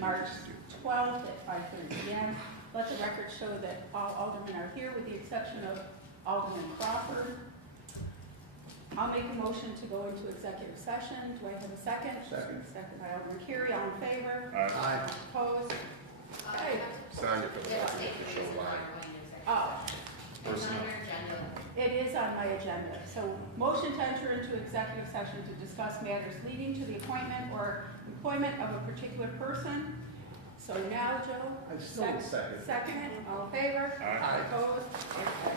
March 12th at 5:30 p.m. Let the record show that all aldermen are here with the exception of Alderman Crawford. I'll make a motion to go into executive session. Do I have a second? Second. Second by Alderman Carey. All in favor? Aye. Opposed? Okay. Sonia for the official line. Oh, Personnel. it is on my agenda. So motion to enter into executive session to discuss matters leading to the appointment or employment of a particular person. So now, Joe? I still second. Second it. All in favor? Aye. Opposed? Okay.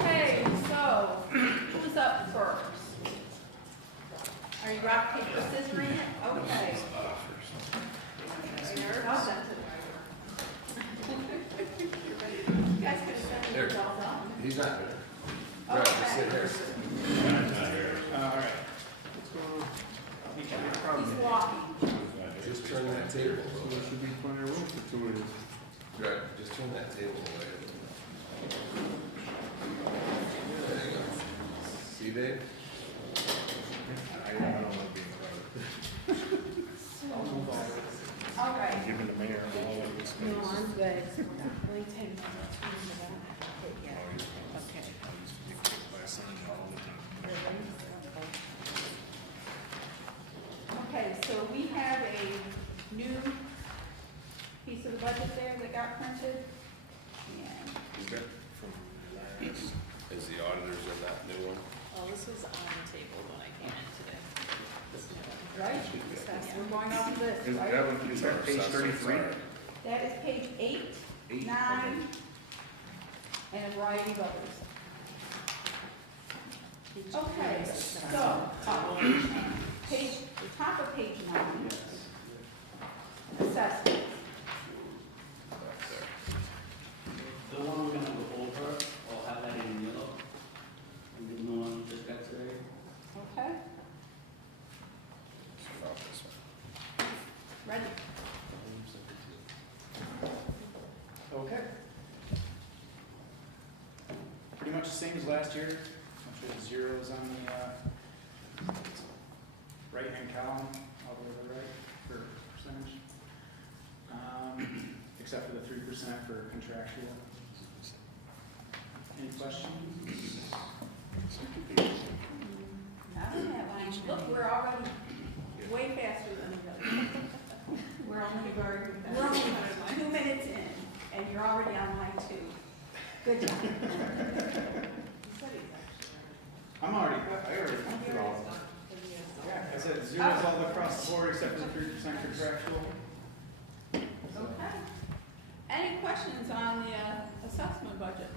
Okay, so who's up first? Are you rock, paper, scissoring it? Okay. I'll send it. You guys could have sent it all down. He's not here. Okay. Just sit here. All right. What's going on? He's walking. Just turn that table So there away. should be plenty of room for two of these. Right, just turn that table away. There you go. See, Dave? I don't want to be in All right. Giving the mayor all of this space. No, I'm good. Only 10 minutes. Yeah. Okay. I used to get kicked by a son all the time. Okay, so we have a new piece of the budget there that got printed. And Is that from last? Is the auditors in that new one? Oh, this was on the table when I came in today. right, we're going off of this, Is right? that one, is that page 33? That is page 8, 8? 9, and a variety of others. Okay, so, page, the top of page 9, assessments. Back there. The one we're gonna go over, I'll have that in yellow. And the new one you just got today. Okay, Oh, this one. ready? Okay. Pretty much the same as last year. I'm sure the zeros on the right-hand column, all the way to the right for percentage. Except for the 3% for contractual. Any questions? I don't have any. Look, we're already way faster than the others. We're only 2 minutes in, and you're already on line 2. Good job. I already went through all of them. Yeah, I said zeros all across the board except for the 3% contractual. Okay. Any questions on the assessment budget?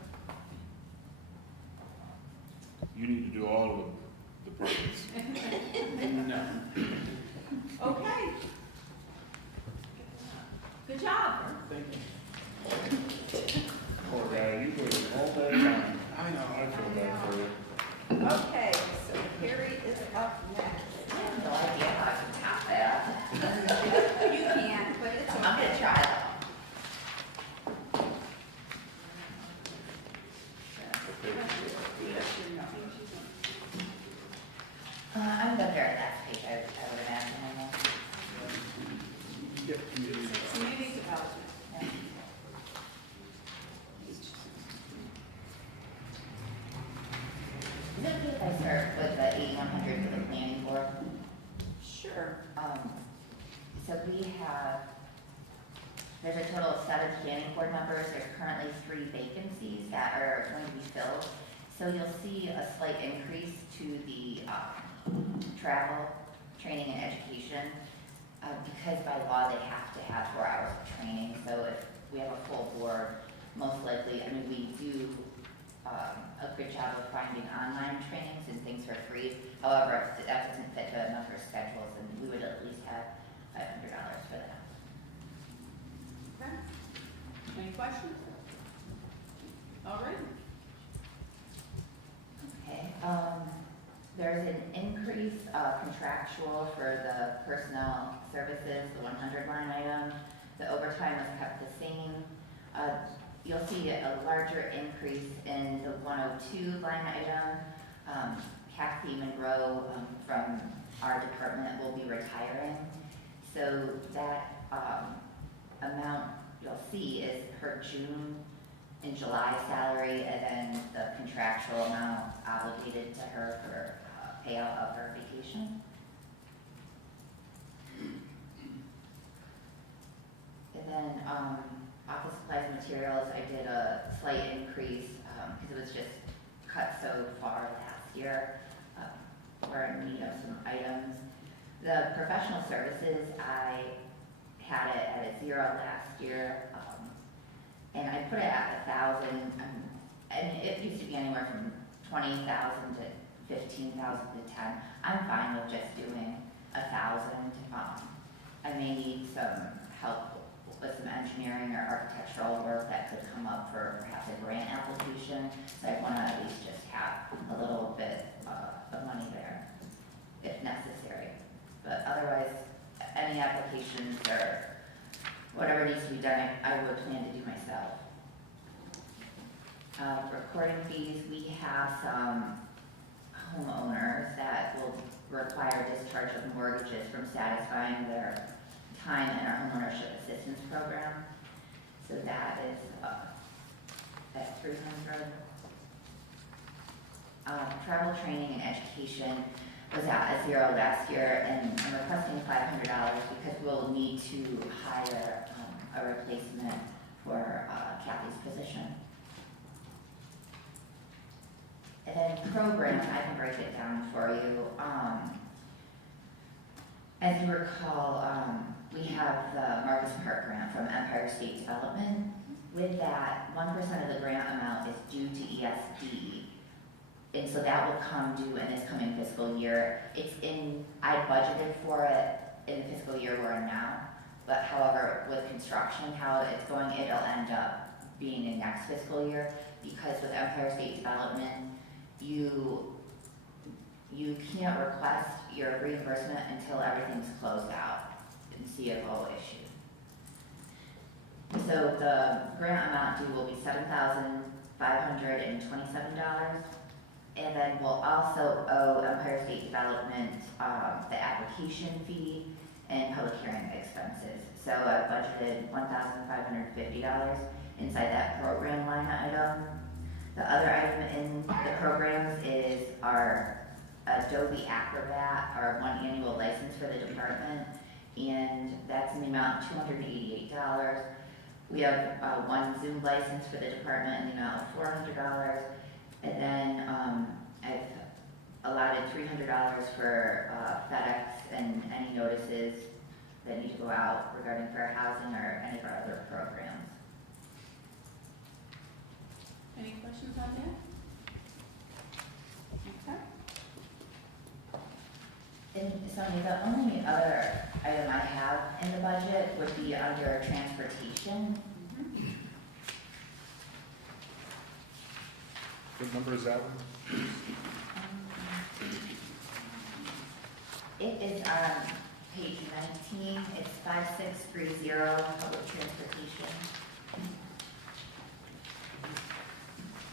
You need to do all of the departments. No. I would imagine, I know. You get community. It's community development. Yeah. Is it okay if I start with the 8100 for the planning board? Sure. So we have, there's a total of 7 planning board members. There's currently 3 vacancies that are going to be filled. So you'll see a slight increase to the travel, training, and education. Because by law, they have to have 4 hours of training. So if we have a full board, most likely, I mean, we do a good job of finding online trainings and things for free. However, if that doesn't fit the member's schedules, then we would at least have $500 for that. Okay. Any questions? All right. Okay, there's an increase contractual for the personnel services, the 100 line item. The overtime was kept the same. You'll see a larger increase in the 102 line item. Kathy Monroe from our department will be retiring. So that amount you'll see is her June and July salary, and then the contractual amount obligated to her for payout of her vacation. And then office supplies and materials, I did a slight increase because it was just cut so far last year. We're in need of some items. The professional services, I had it at a 0 last year. And I put it at 1,000, and it used to be anywhere from 20,000 to 15,000 to 10. I'm fine with just doing 1,000. I may need some help with some engineering or architectural work that could come up for perhaps a grant application. So I want to at least just have a little bit of money there, if necessary. But otherwise, any applications or whatever needs to be done, I would plan to do myself. Recording fees, we have some homeowners that will require discharge of mortgages from satisfying their time in our homeownership assistance program. So that is at $300. Travel, training, and education was at a 0 last year, and I'm requesting $500 because we'll need to hire a replacement for Kathy's position. And then programs, I can break it down for you. As you recall, we have the Marcus Park grant from Empire State Development. With that, 1% of the grant amount is due to ESD. And so that will come due in this coming fiscal year. I budgeted for it in the fiscal year we're in now. But however, with construction, how it's going, it'll end up being in next fiscal year. Because with Empire State Development, you can't request your reimbursement until everything's closed out and CFO issued. So the grant amount due will be $7,527. And then we'll also owe Empire State Development the application fee and public hearing expenses. So I budgeted $1,550 inside that program line item. The other item in the programs is our Adobe Acrobat, our 1 annual license for the department, and that's in the amount of $288. We have 1 Zoom license for the department in the amount of $400, and then I've allotted $300 for FedEx and any notices that need to go out regarding fair housing or any of our other programs. Any questions on that? Okay. And Sonia, the only other item I have in the budget would be under transportation. What number is that one? It is on page 19, it's 5630, public transportation.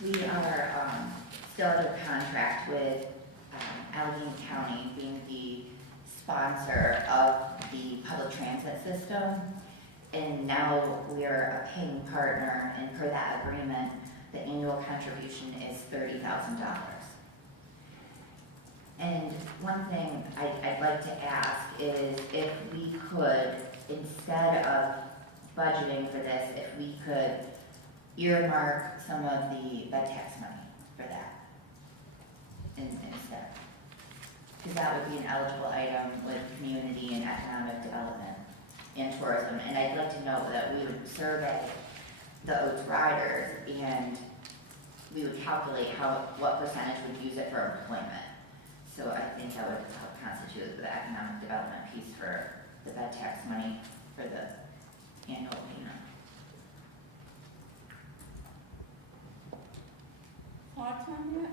We are still under contract with Allegheny County being the sponsor of the public transit system. And now we are a paying partner, and per that agreement, the annual contribution is $30,000. And one thing I'd like to ask is if we could, instead of budgeting for this, if we could earmark some of the bed tax money for that instead. Because that would be an eligible item with community and economic development and tourism. And I'd like to know that we would survey those riders and we would calculate what percentage would use it for employment. So I think that would help constitute the economic development piece for the bed tax money for the annual payment. Thoughts on that?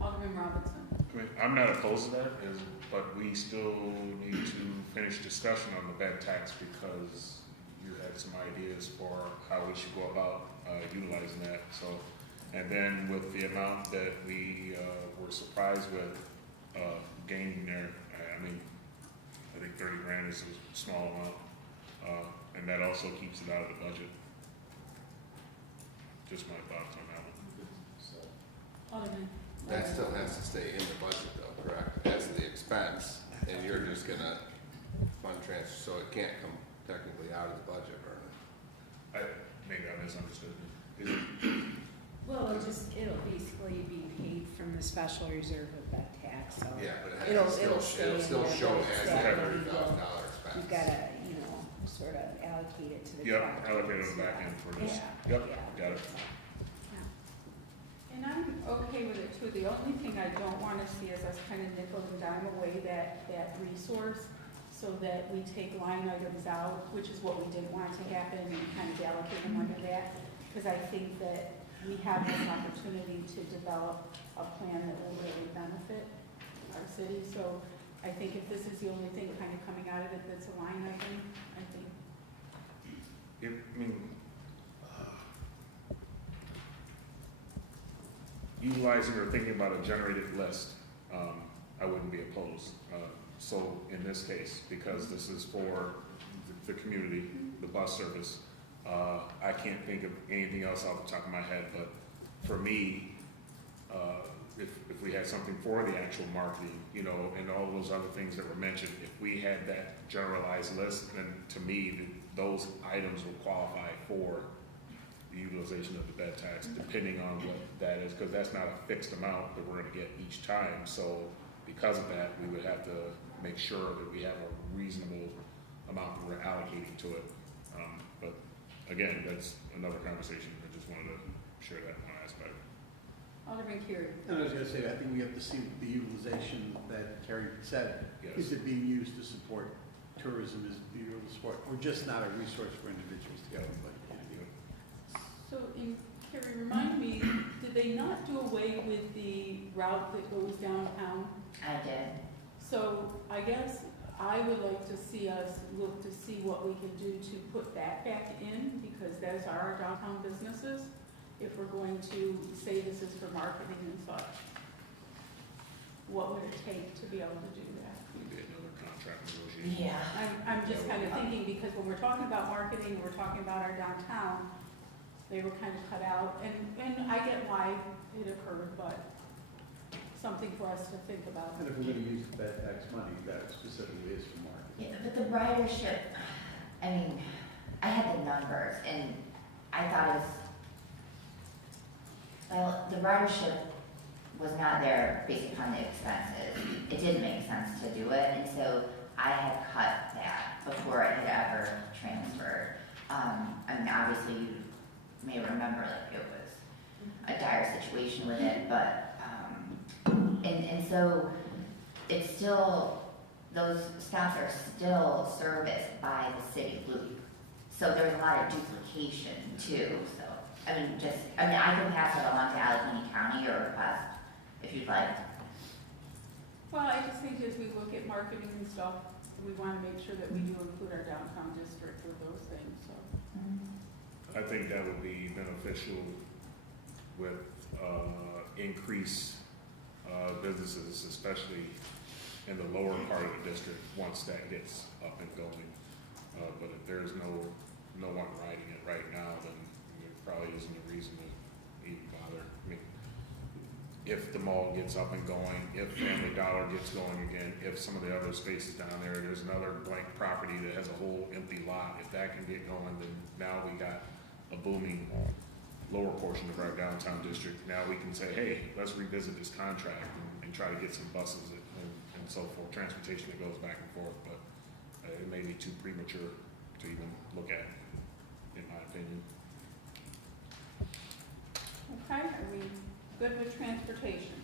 Alderman Robinson. I mean, I'm not opposed to that, but we still need to finish discussion on the bed tax because you had some ideas for how we should go about utilizing that. So, and then with the amount that we were surprised with gaining there, I mean, I think 30 grand is a small amount, and that also keeps it out of the budget. Just my thoughts on that one. Alderman. That still has to stay in the budget though, correct? As the expense, and you're just gonna fund transfer, so it can't come technically out of the budget, or? Maybe I misunderstood. Well, it'll basically be paid from the special reserve of that tax, so. Yeah, but it It'll has stay it'll in still there, show but as it's a that $30,000 expense. You've gotta, sort of allocate it to the. Yep, capital. allocate it on the back end for this. Yeah, Yep, yeah. got it. And I'm okay with it too. The only thing I don't want to see is us kind of nickel and dime away that resource so that we take line items out, which is what we didn't want to happen, and kind of allocate them under that. Because I think that we have this opportunity to develop a plan that will really benefit our city. So I think if this is the only thing kind of coming out of it that's a line item, I think. Utilizing or thinking about a generated list, I wouldn't be opposed. So in this case, because this is for the community, the bus service, I can't think of anything else off the top of my head, but for me, if we had something for the actual marketing, and all those other things that were mentioned, if we had that generalized list, then to me, those items will qualify for the utilization of the bed tax, depending on what that is, because that's not a fixed amount that we're gonna get each time. So because of that, we would have to make sure that we have a reasonable amount that we're allocating to it. But again, that's another conversation. I just wanted to share that one aspect. Alderman Curie. And I was gonna say, I think we have to see the utilization that Terry said. Yes. Is it being used to support tourism, is it being used to support, or just not a resource for individuals to go, but, So, Carrie, remind me, did they not do away with the route that goes downtown? I did. So I guess I would like to see us look to see what we can do to put that back in, because those are our downtown businesses, if we're going to say this is for marketing and such. What would it take to be able to do that? Maybe another contract negotiation. Yeah. I'm just kind of thinking, because when we're talking about marketing, we're talking about our downtown, they were kind of cut out, and I get why it occurred, but something for us to think about. and if we're gonna use the bed tax money, that specifically is for marketing. Yeah, but the ridership, I mean, I had the numbers and I thought it was, well, the ridership was not there based upon the expenses. It didn't make sense to do it, and so I had cut that before it had ever transferred. I mean, obviously you may remember, like, it was a dire situation with it, but, and so it's still, those stops are still serviced by the city of Louis. So there's a lot of duplication too, so, I can pass it along to Allegheny County or request, if you'd like. Well, I just think as we look at marketing and stuff, we want to make sure that we do include our downtown district with those things, so. I think that would be beneficial with increased businesses, especially in the lower part of the district once that gets up and going. But if there's no one riding it right now, then there probably isn't a reason to even bother. I mean, if the mall gets up and going, if Family Dollar gets going again, if some of the other spaces down there's another blank property that has a whole empty lot, if that can get going, then now we got a booming lower portion of our downtown district. Now we can say, hey, let's revisit this contract and try to get some buses and so forth, transportation that goes back and forth, but it may be too premature to even look at, in my opinion. Okay, are we good with transportation?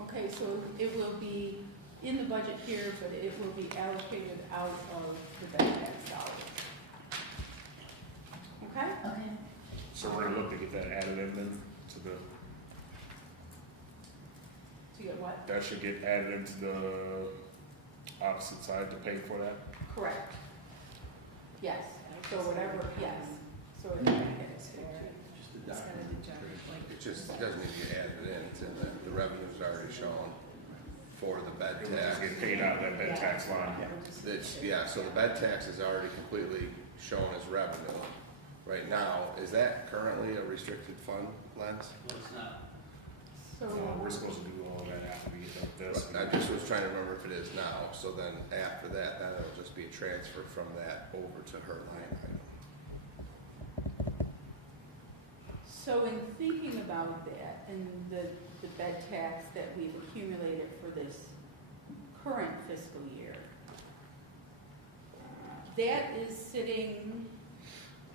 Okay, so it will be in the budget here, but it will be allocated out of the bed tax dollars. Okay? Okay. So we're gonna look to get that added in then to the, To get what? that should get added into the opposite side to pay for that? Correct. Yes, so whatever, yes, so it's gonna get it to. Just a Instead of the general, like. It just doesn't need to get added in, it's in the revenue's already shown for the bed It will just tax. get paid out of that bed tax line. It's, yeah, so the bed tax is already completely shown as revenue. Right now, is that currently a restricted fund, Lance? Well, it's not. So, So we're supposed to do all that after we get done with this. I just was trying to remember if it is now, so then after that, then it'll just be a transfer from that over to her line item. so in thinking about that and the bed tax that we've accumulated for this current fiscal year, that is sitting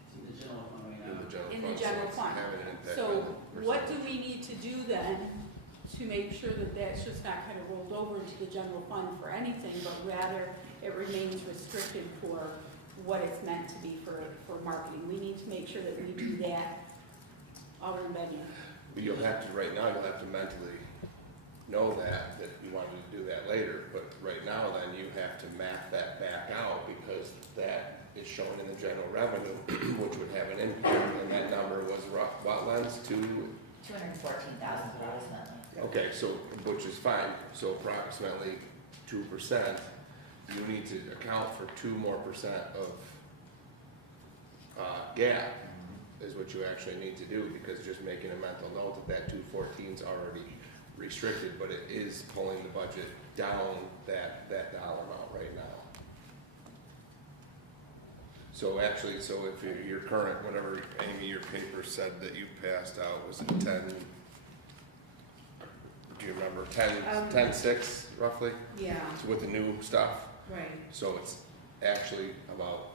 It's in the general fund right In now. the general in fund, the so general it's fund. having an impact So on the what do percentage. we need to do then to make sure that that's just not kind of rolled over into the general fund for anything, but rather it remains restricted for what it's meant to be for marketing? We need to make sure that we do that. Alderman Benyon. But you'll have to, right now, you'll have to mentally know that you wanted to do that later, but right now, then you have to map that back out because that is shown in the general revenue, which would have an impact, and that number was what, Lens, 214,000 approximately. Okay, so, which is fine, so approximately 2%, you need to account for 2% more of gap, is what you actually need to do, because just making a mental note that 214 is already restricted, but it is pulling the budget down that dollar amount right now. So actually, so if your current, whatever, Amy, your paper said that you passed out, was it 10, do you remember, 10.6 roughly, Yeah, with the new stuff? right. So it's actually about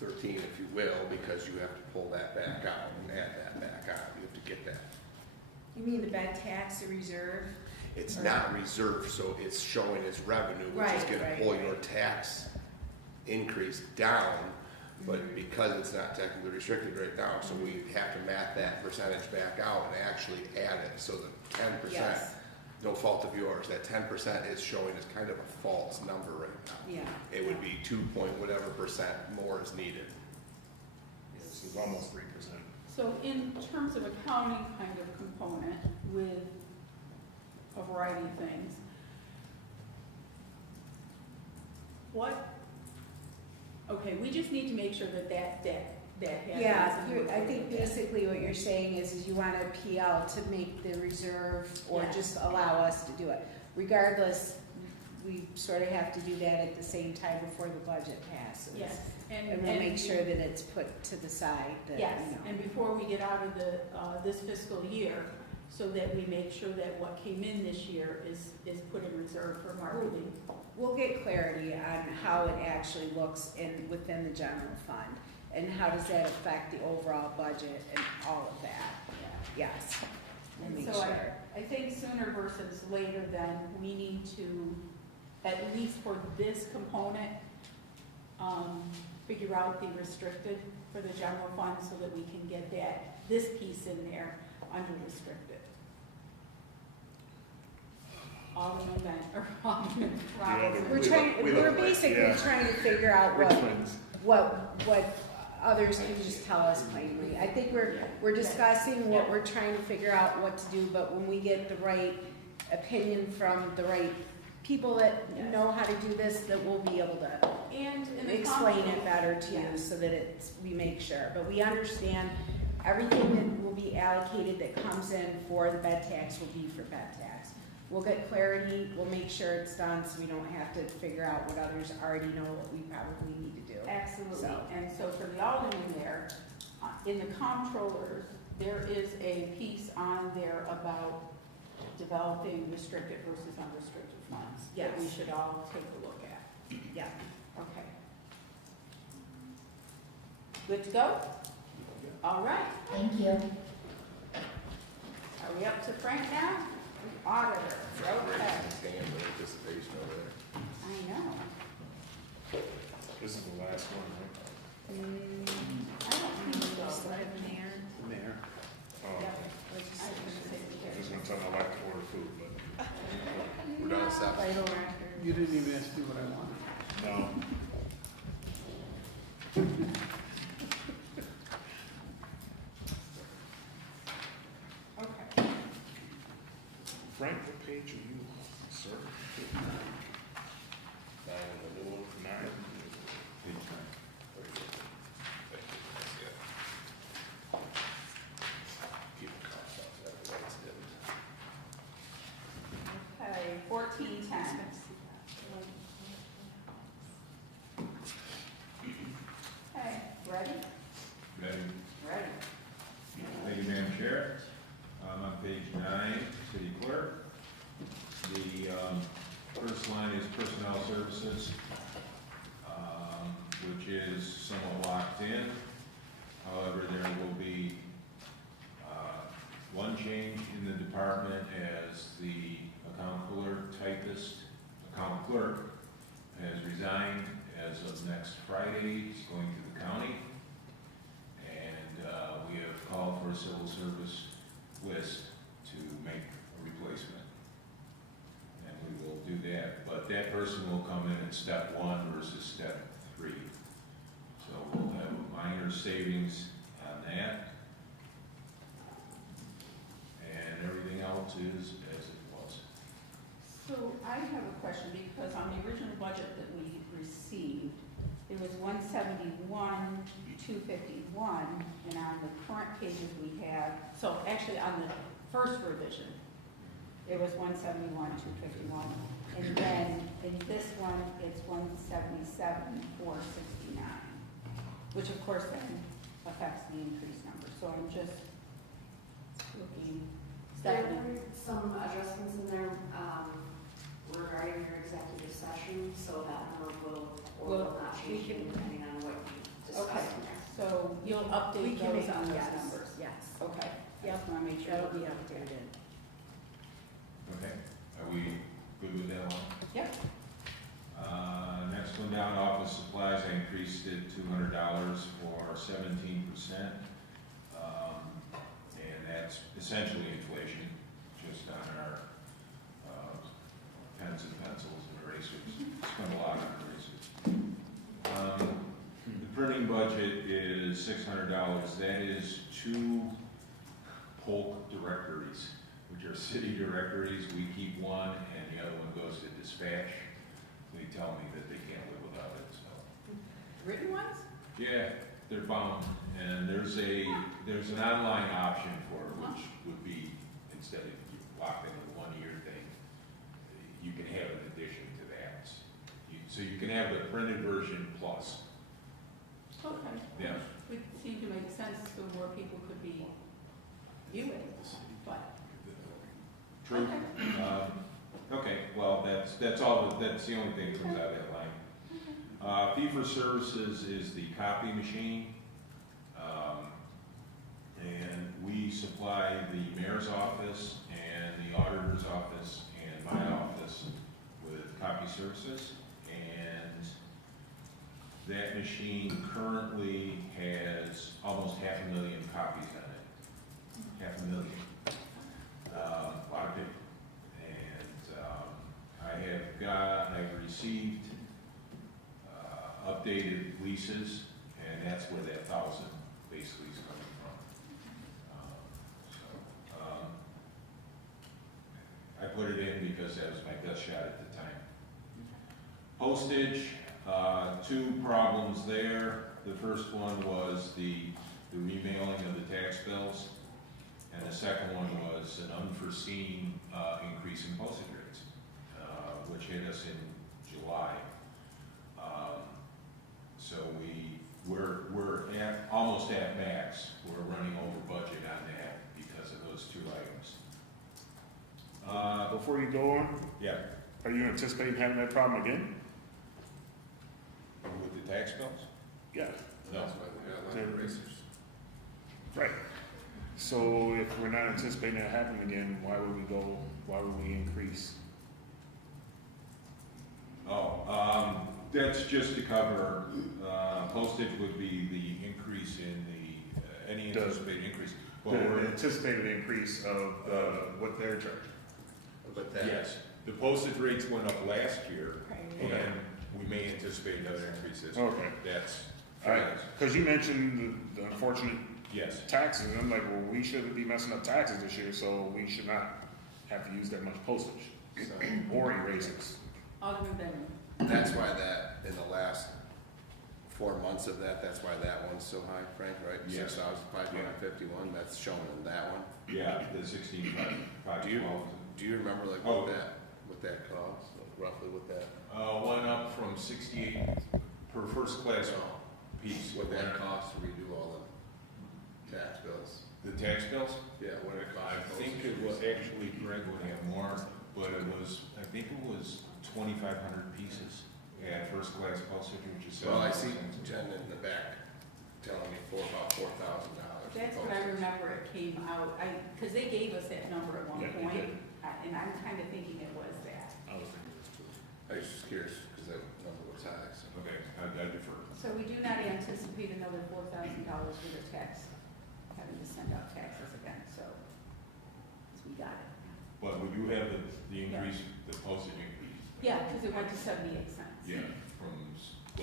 13, if you will, because you have to pull that back out and add that back out. You have to get that. You mean the bed tax, the reserve? It's not reserved, so it's showing as revenue, which is Right, gonna right, pull right. your tax increase down, but Mhm. because it's not technically restricted right now, so we have to map that percentage back out and actually add it. So the 10%, Yes, no fault of yours, that 10% is showing as kind of a false number right now. yeah. It would be 2 point whatever % more is needed. This is almost 3%. So in terms of accounting kind of component with a variety of things, okay, we just need to make sure that happens. Yeah, and we're I think good with that. basically what you're saying is you want a PL to make the reserve or Yes. just allow us to do it. Regardless, we sort of have to do that at the same time before the budget passes. Yes, And we'll make sure that it's put to the side, that, Yes, you know. and before we get out of this fiscal year, so that we make sure that what came in this year is put in reserve for marketing. We'll get clarity on how it actually looks within the general fund, and how does that affect the overall budget and all of that. Yes, we'll And make so sure. I think sooner versus later, then, we need to, at least for this component, figure out the restricted for the general fund so that we can get this piece in there under restricted. Alderman Alderman Robinson. We're basically trying to figure out We're twins. what others can just tell us plainly. I think we're discussing what we're trying to figure out what to do, but when we get the right opinion from the right people that Yes. know how to do this, that will be able to And in the explain council- it better to you Yes. so that we make sure. But we understand everything that will be allocated that comes in for the bed tax will be for bed tax. We'll get clarity, we'll make sure it's done so we don't have to figure out what others already know what we probably need to do. Absolutely, So- and so for the aldermen there, in the comptrollers, there is a piece on there about developing restricted versus unrestricted funds. That we Yes. should all take a look at. Yeah. Okay. Good to go? All right, Thank you. are we up to Frank now? Auditor, okay. Stand in anticipation over there. I know. This is the last one, right? I don't think so, but Mayor. Oh, yeah, okay. I was gonna say the I was gonna tell them I like to order food, but We're down to seven. Right over. You didn't even ask me what I wanted. no. Okay. Frank, what page are you, sir? Nine in the new one. 9? Keep the cost off, everybody's dimmed. Okay, 1410. Okay, ready? Ready. Ready. Thank you, Madam Chair. On page 9, City Clerk. The first line is Personnel Services, which is somewhat locked in. However, there will be one change in the department as the account clerk has resigned as of next Friday. He's going to the county. And we have called for a civil service list to make a replacement. And we will do that, but that person will come in at step 1 versus step 3. So we'll have a minor savings on that. And everything else is as it was. So I have a question, because on the original budget that we received, it was 171, 251, and on the current pages we have, so actually on the first revision, it was 171, 251. And then in this one, it's 177, 469, which of course then affects the increased number. So I'm just looking, There Stephanie. were some adjustments in there regarding your executive session, so that number will or will not we change can- depending on what you Okay, discuss in there. so you'll We update can those make, on those yes, numbers? yes. Okay. Yep, Just want to make sure. That'll be we're- updated. Okay, are we good with that one? Yep. Next one down, office supplies, I increased it $200 for 17%. And that's essentially inflation, just on our pens and pencils and erasers. Spent a lot on erasers. The printing budget is $600. That is 2 Polk directories, which are city directories. We keep one and the other one goes to dispatch. They tell me that they can't live without it, so. Written ones? Yeah, they're bound, and there's an online option for it, which would be, instead of you locked into the 1-year thing, you can have an addition to that. So you can have the printed version plus. Okay. Yeah. Would seem to make sense so more people could be viewing, but, True. Okay. Okay, well, that's all, that's the only thing that comes out of that line. Fee for services is the copy machine. And we supply the mayor's office and the auditor's office and my office with copy services. And that machine currently has almost 500,000 copies on it. 500,000. A lot of paper. And I've received updated leases, and that's where that 1,000 basically is coming from. I put it because that was my best shot at the time. Postage, two problems there. The first one was the remailing of the tax bills, and the second one was an unforeseen increase in postage rates, which hit us in July. So we're at, almost at max. We're running over budget on that because of those two items. Before you go on, Yeah, are you anticipating having that problem again? with the tax bills? Yeah. No. That's why we got line racers. Right. So if we're not anticipating that happening again, why would we increase? That's just to cover, postage would be the increase in the, any anticipated increase. But The we're, anticipated increase of what they're charging. But that, yes, the postage rates went up last year, Okay. Okay. and we may anticipate another increase this. Okay. That's, Because you mentioned the unfortunate yes. taxes, and I'm like, well, we shouldn't be messing up taxes this year, so we should not have to use that much postage so, or erasers. Alderman Benton. that's why that, in the last 4 months of that, that's why that one's so high, Frank, right? Yes. 6,551, that's shown in that one. Yeah, the 16,512. Do you remember like Oh. what that cost, like roughly what that, Went up from 68 per first class piece. what that cost to redo all the tax bills? The tax bills? Yeah, what it I cost. think it was, actually Greg would have more, but it was, I think it was 2,500 pieces at first class postage, which is. Well, I see Jen in the back telling me about $4,000. That's what I remember it came out, because they gave us that number at one Yeah, they point, did. and I'm kind of thinking it was that. I was thinking this too. I was just curious, because that number was high, so. Okay, I defer. So we do not anticipate another $4,000 worth of tax, having to send out taxes again, so we got it. But we do have the increase, the postage increase. Yeah, because it went to 78 cents. Yeah, from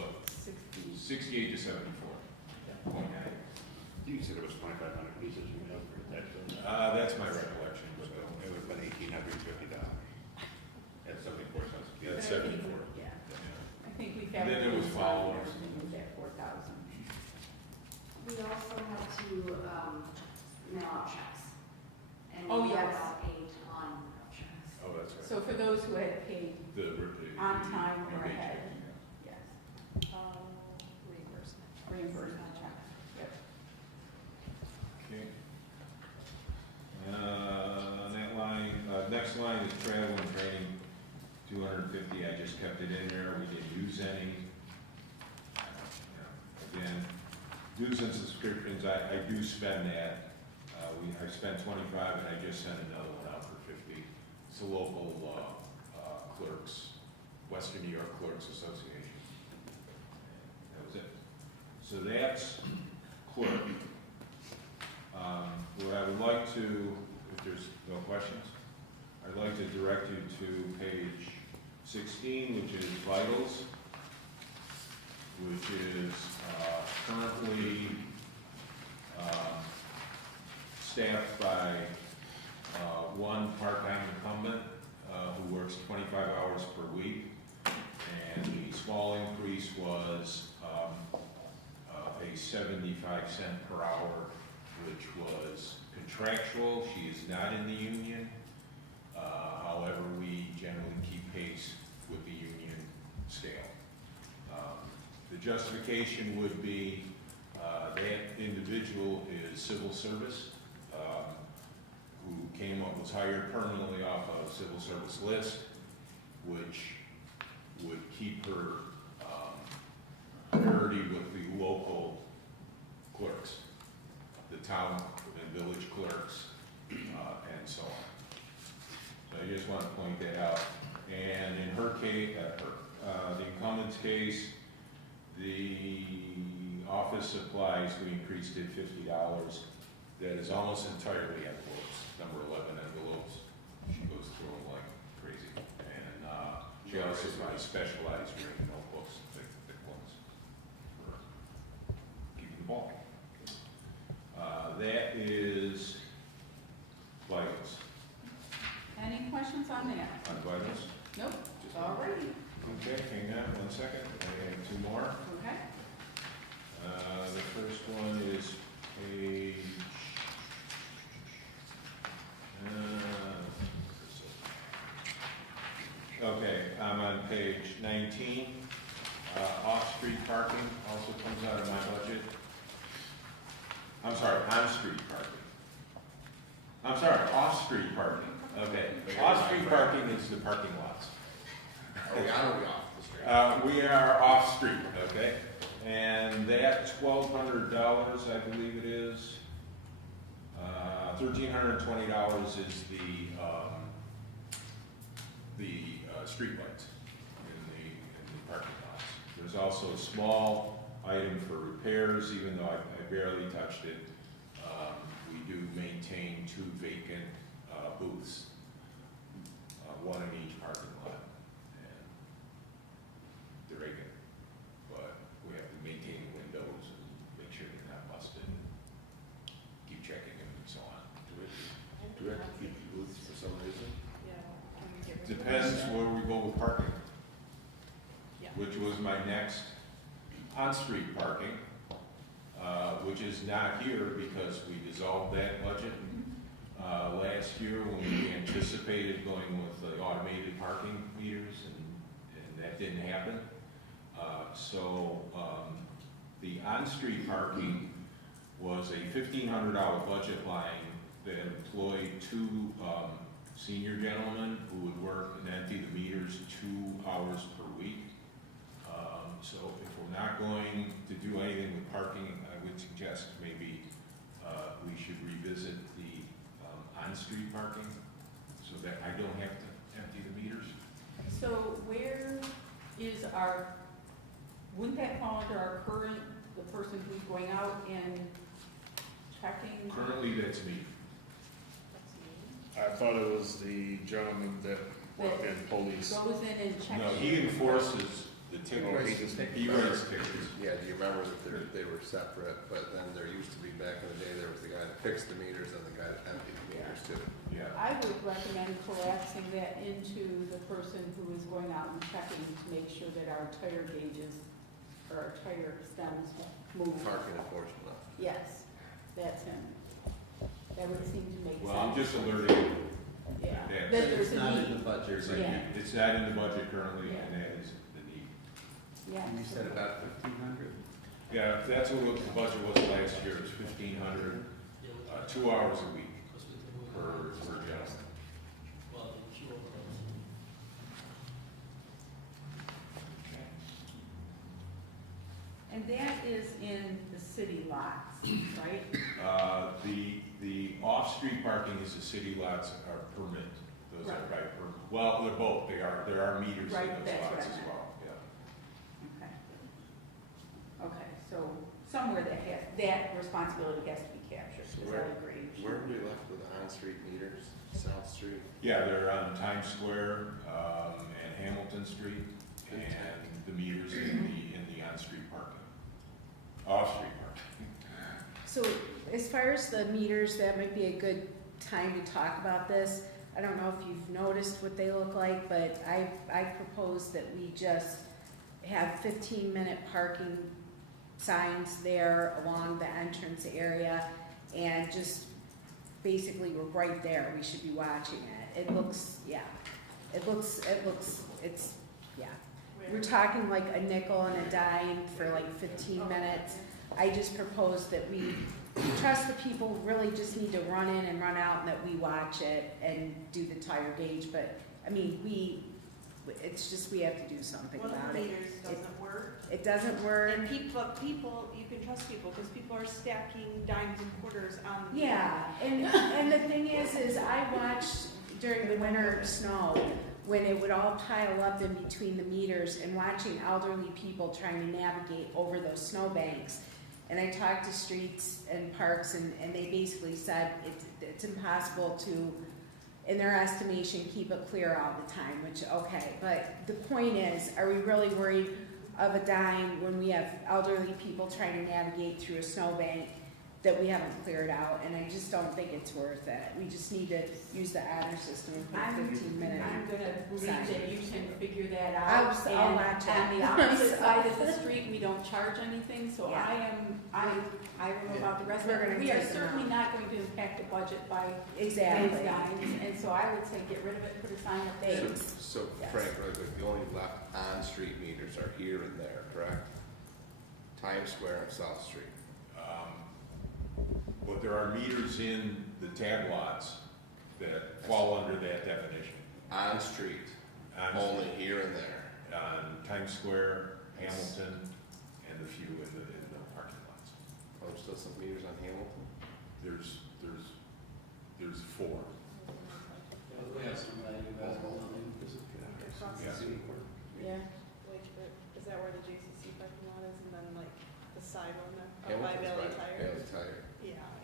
what, 60. 68 to 74. You said it was 2,500 pieces you have for tax bill. That's my recollection, So but it would have been $1,850 at 74 cents. But I yeah, it's think- 74. Yeah, Yeah. I think we've And then there was followers. Moved at 4,000. We also had to mail out checks. And Oh, we yes. mailed out a ton of checks. Oh, that's right. So for those who had paid, On time or rebate ahead. check, yes, Reimbursement. reimbursement checks. Yep. yeah. Okay. That line, next line is travel and training, 250, I just kept it in there, we didn't use any. Again, dues and subscriptions, I do spend that. I spent 25 and I just sent another one out for 50. It's a local clerks, Western New York Clerks Association. That was it. So that's clerk. What I would like to, if there's no questions, I'd like to direct you to page 16, which is vitals, which is currently staffed by one part-time incumbent who works 25 hours per week. And the small increase was a 75-cent per hour, which was contractual. She is not in the union. However, we generally keep pace with the union scale. The justification would be that individual is civil service, who was hired permanently off a civil service list, which would keep her parity with the local clerks, the town and village clerks, and so on. So I just want to point that out. And in her case, the incumbent's case, the office supplies, we increased it $50. That is almost entirely envelopes, number 11 envelopes. She goes through them like crazy. And she also buys specialized written notebooks, thick ones, for keeping the ball. That is vitals. Any questions on that? On vitals, else? Nope, all righty, Okay, hang on one second, I have two more. okay. The first one is page, okay, I'm on page 19. Off-street parking also comes out of my budget. I'm sorry, on-street parking. I'm sorry, off-street parking, okay. Off-street parking is the parking lots. Are we on or we off the street? We are off-street, okay? And that $1,200, I believe it is, $1,320 is the streetlights in the parking lots. There's also a small item for repairs, even though I barely touched it. We do maintain 2 vacant booths, one in each parking lot. And they're vacant, but we have to maintain the windows and make sure they're not busted, and keep checking them and so on. Do we have to keep the booths for some reason? Depends where we go with parking. Yeah. Which was my next on-street parking, which is not here because we dissolved that budget. Last year when we anticipated going with the automated parking meters and that didn't happen. The on-street parking was a $1,500 budget line that employed 2 senior gentlemen who would work and empty the meters 2 hours per week. So if we're not going to do anything with parking, I would suggest maybe we should revisit the on-street parking so that I don't have to empty the meters. So where is wouldn't that fall under our current, the person who's going out and checking? Currently, that's me. I thought it was the gentleman that worked in police. Goes in and checks. No, he enforces the Oh, he tickets. just- He writes tickets. Yeah, do you remember that they were separate, but then there used to be, back in the day, there was the guy that fixed the meters and the guy that emptied the meters too. Yeah. I would recommend collapsing that into the person who is going out and checking to make sure that our tire gauges or our tire stems move. Parking enforcement officer. Yes, that's him. That would seem to make sense. Well, I'm just alerting. Yeah, that that there's It's a not in need. the budget. There's a Yeah. need. It's not in the budget currently, Yeah. and that is the need. Yeah. And you said about 1,500? Yeah, that's what the budget was last year, it's 1,500, 2 hours a week per gentleman. And that is in the city lots, right? The off-street parking is the city lots are permit, those are Right. by permit. Well, they're both, there are meters in Right, those that's what lots I as meant. well, yeah. Okay. Okay, so somewhere that responsibility has to be captured, So because I agree. Where are we left with the on-street meters? South Street? Yeah, they're on Times Square, and Hamilton Street, and the meters in the on-street parking, off-street parking. So as far as the meters, that might be a good time to talk about this. I don't know if you've noticed what they look like, but I propose that we just have 15-minute parking signs there along the entrance area, and just basically we're right there, we should be watching it. It looks, yeah, it's, yeah. We're talking like a nickel and a dime for like 15 minutes. I just propose that we trust the people really just need to run in and run out, and that we watch it and do the tire gauge, but, I mean, it's just, we have to do something One of about the it. meters doesn't work. It doesn't work. And people, you can trust people, because people are stacking dimes and quarters on. Yeah, and the thing is I watched during the winter snow, when it would all pile up in between the meters, and watching elderly people trying to navigate over those snowbanks. And I talked to streets and parks, and they basically said it's impossible to, in their estimation, keep it clear all the time, which, okay. But the point is, are we really worried of a dime when we have elderly people trying to navigate through a snowbank? that we haven't cleared out, and I just don't think it's worth it. We just need to use the honor system and put a I'm 15-minute. gonna believe sign. that you can figure that I'll out. I'll watch it. On the opposite side of the street, we don't charge anything, so Yeah. I don't know about the rest of We're gonna it. We are take them certainly out. not going to impact the budget by Exactly. these dimes, and so I would say get rid of it, put a sign up there. So Yes. Frank, really quick, the only left on-street meters are here and there, correct? Times Square and South Street. But there are meters in the tag lots that fall under that definition. On-street, On- only here and there. On Times Square, Hamilton, and a few in the parking lots. Oh, there's still some meters on Hamilton? There's 4. We have some that you guys will know. Across the Yeah. street, Yeah. like, is that where the JCC parking lot is, and then like the side one up by Hamilton's Valley right, Tire? Valley Tire.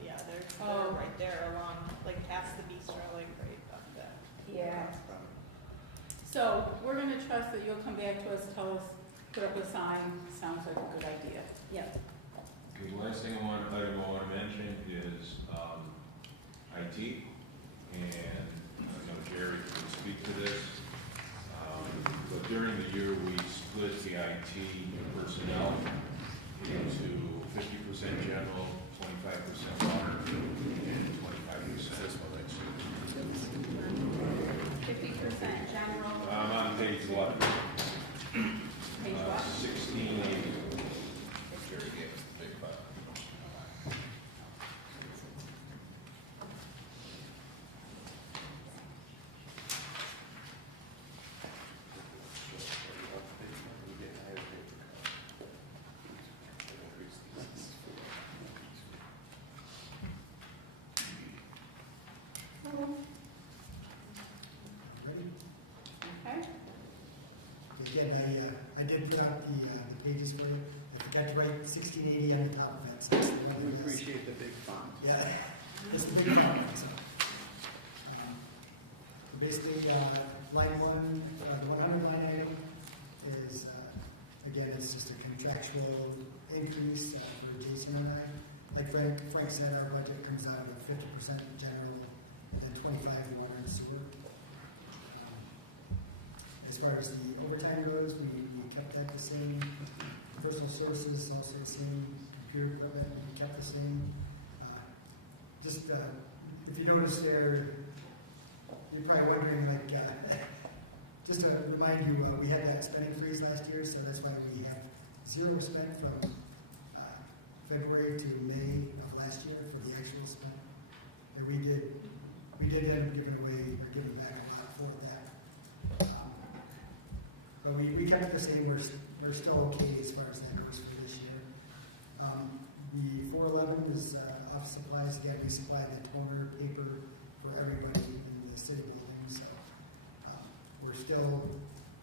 Yeah, they're Oh. right there along, like past the bistro, like right up that. Yeah. across from. So we're gonna trust that you'll come back to us, tell us, put up a sign, sounds like a good idea. Yep. Okay, the last item I want to mention is IT, and I know Jerry can speak to this. But during the year, we split the IT personnel into 50% general, 25% water, and 25%. This one, actually. 50% general, I'm on page 11, page what? 1680. Jerry gave us the big butt. Okay, Again, I did put out the pages for you. I forgot to write 1680 on the top of it. So that's the one We that is- appreciate the big font. Yeah, it's the big top. So, basically, line one, the 100 line item is, again, it's just a contractual increase for Jason and I. Like Frank said, our budget comes out at 50% general and then 25 water and sewer. As far as the overtime goes, we kept that the same. Personal sources also the same. Computer equipment, we kept the same. If you notice there, you're probably wondering, like, just to remind you, we had that spending freeze last year, so that's why we have zero spent from February to May of last year for the actual spend. And we did end up giving away or giving back a lot for that. But we kept it the same. We're still okay as far as that goes for this year. The 411 is office supplies. Again, we supply the toner paper for everybody in the city building. So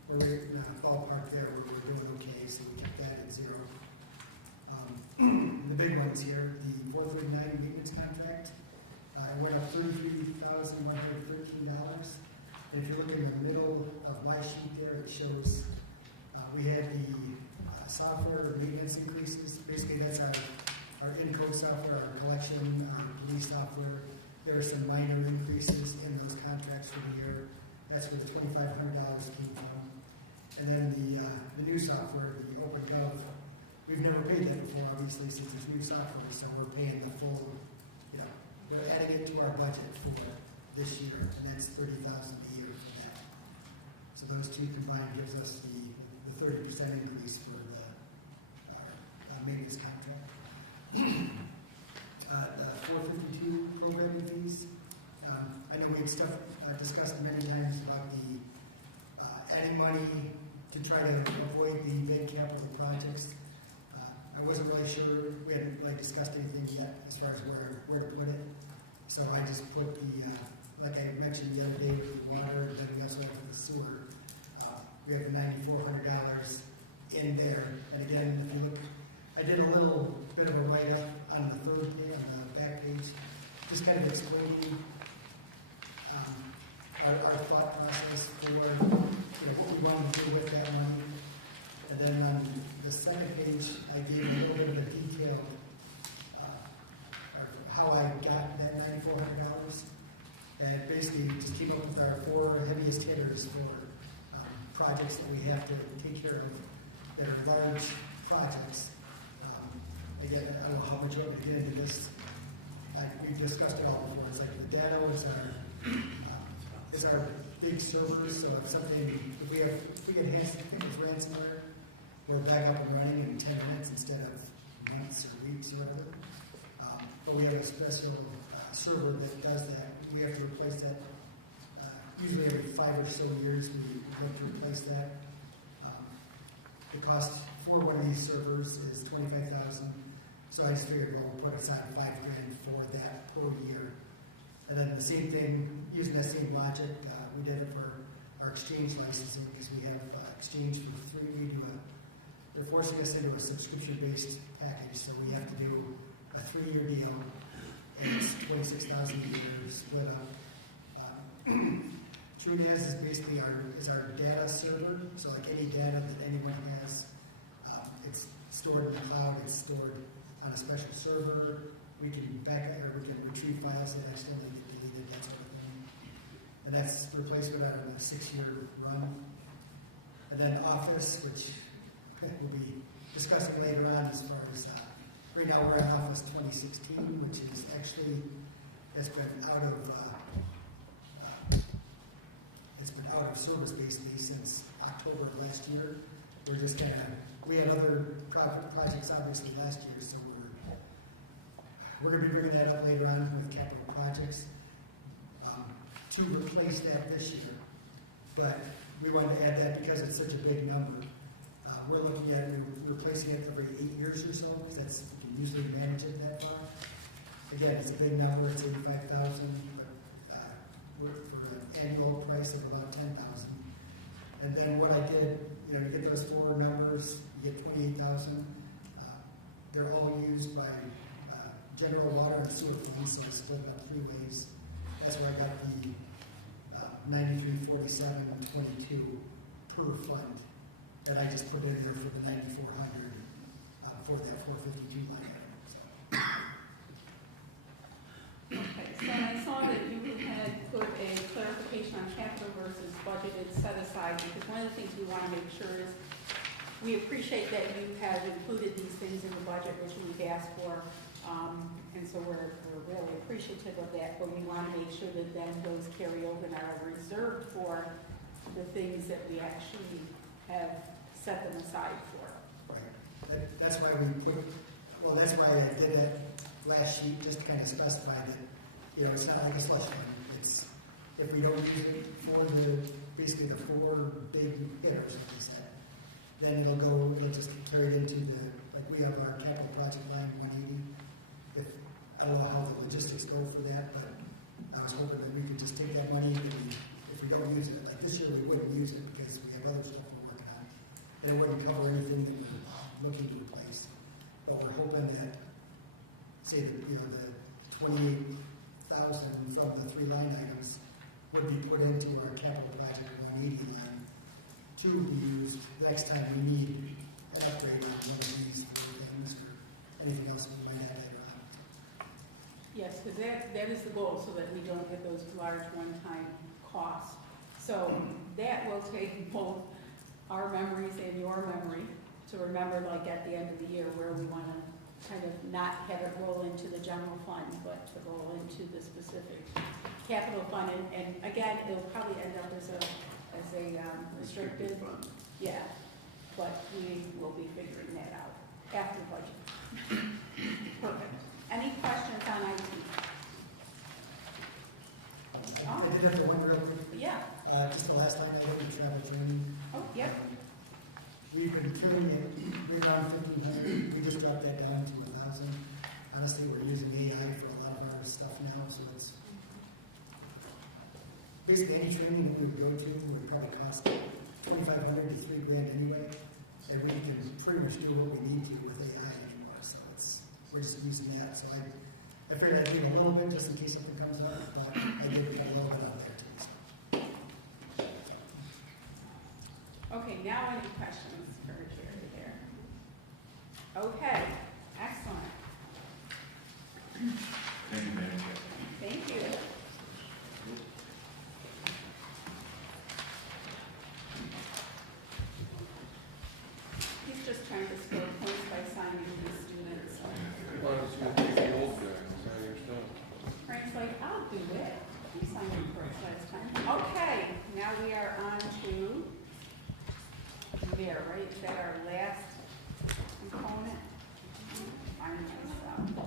we're in a ballpark there where we're doing okay. So we kept that at zero. The big ones here, the 439 maintenance contract. Went up $33,113. If you look in the middle of my sheet there, it shows we had the software maintenance increases. Basically, that's our in-code software, our collection, our police software. There are some minor increases in those contracts for the year. That's where the $2,500 came from. And then the new software, the OpenGov, we've never paid that before, obviously, since it's new software. So we're paying the full, they're adding it to our budget for this year, and that's $30,000 a year for that. So those two combined gives us the 30% increase for our maintenance contract. The 452 programming fees. I know we've discussed many times about the adding money to try to avoid the big capital projects. I wasn't really sure, we hadn't really discussed anything yet as far as where to put it. So I just put like I mentioned the other day with the water, and then we also have the sewer. We have $9,400 in there. And again, if you look, I did a little bit of a write-up on the third page, on the back page, just kind of explaining our thought process for what we want to do with that money. And then on the second page, I gave a little bit of a detailed projects that we have to take care of that are large projects. Again, I don't know how much you want me to get into this. We've discussed it all before. It's like the data is our big servers, so if something, if we get ransomware, we're back up and running in 10 minutes instead of months or weeks or whatever. But we have a special server that does that. We have to replace that usually every 5 or so years. We have to replace that. The cost for one of these servers is $25,000. So I just figured, well, we'll put aside $5,000 for that per year. And then the same thing, using that same logic, we did it for our exchange licensing because we have exchange for free. They're forcing us into a subscription-based package, so we have to do a 3-year deal, and it's $26,000 a year split up. TrueNAS is basically our data server, so like any data that anyone has, it's stored in the cloud, it's stored on a special server. We can back up or we can retrieve files that accidentally get deleted, that sort of thing. And that's replacement out of a 6-year run. And then Office, which we'll be discussing later on as far as right now we're in Office 2016, which is actually has been out of service basically since October of last year. We're just we had other projects obviously last year, so we're going to be bringing that up later on with capital projects to replace that this year. But we wanted to add that because it's such a big number. We're looking at replacing it every 8 years or so, because that's you can usually manage it that far. Again, it's a big number. It's $85,000 for an annual price of about $10,000. And then what I did, you get those 4 numbers, you get $28,000. They're all used by general water and sewer funds, so I split it up 3 ways. That's where I got the 9347.22 per fund that I just put in there for the 9,400 for that 452 line item. Okay, so I saw that you had put a clarification on capital versus budgeted set aside, because one of the things we want to make sure is we appreciate that you have included these things in the budget, which we've asked for. And so we're really appreciative of that, but we want to make sure that then those carry over and are reserved for the things that we actually have set them aside for. Right. That's why that's why I did that last sheet, just to kind of specify that, it's not like a slush fund. It's, if we don't use it for basically the 4 big hitters, like I said, then it'll just carry it into we have our capital project line 180. I don't know how the logistics go for that, but I was hoping that we could just take that money and if we don't use it, like this year we wouldn't use it because we have other stuff we're working on. And it wouldn't cover anything that we're looking to replace. But we're hoping that, say that, the $28,000 from the 3 line items would be put into our capital project 180 line to be used next time we need an upgrade on one of these things or anything else we might have later on. Yes, because that is the goal, so that we don't get those large one-time costs. So that will take both our memories and your memory to remember, like at the end of the year, where we want to kind of not have it roll into the general fund, but to roll into the specific capital fund. And again, it'll probably end up as a restricted fund. Yeah, but we will be figuring that out after budget. Perfect. Any questions on IT? I did have to wonder real quick. Yeah. Just the last time I went to travel training. Oh, yep. We've been training it, we're around 1,500. We just dropped that down to 1,000. Honestly, we're using AI for a lot of our stuff now, so it's basically any training that we would go to would probably cost $2,500 to $3,000 anyway, and we can pretty much do what we need to with AI anymore. So we're just using that. So I figured I'd give a little bit just in case something comes up, but I did cut a little bit out there too. So. Okay, now any questions for Jerry there? Okay, excellent. Thank you, Madam Chair. Thank you. there, right? Is that our last component? I know, so.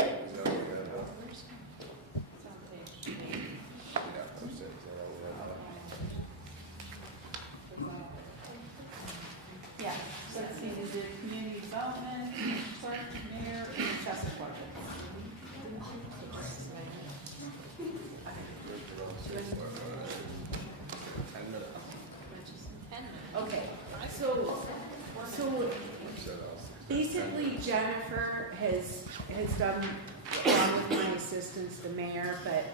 Is that what we had, Someday. yeah, I'm saying, is that all we had? Yeah, so let's see, is it community development, clerk, mayor, and assessor budget? Okay, so basically Jennifer has done, along with my assistance, the mayor, but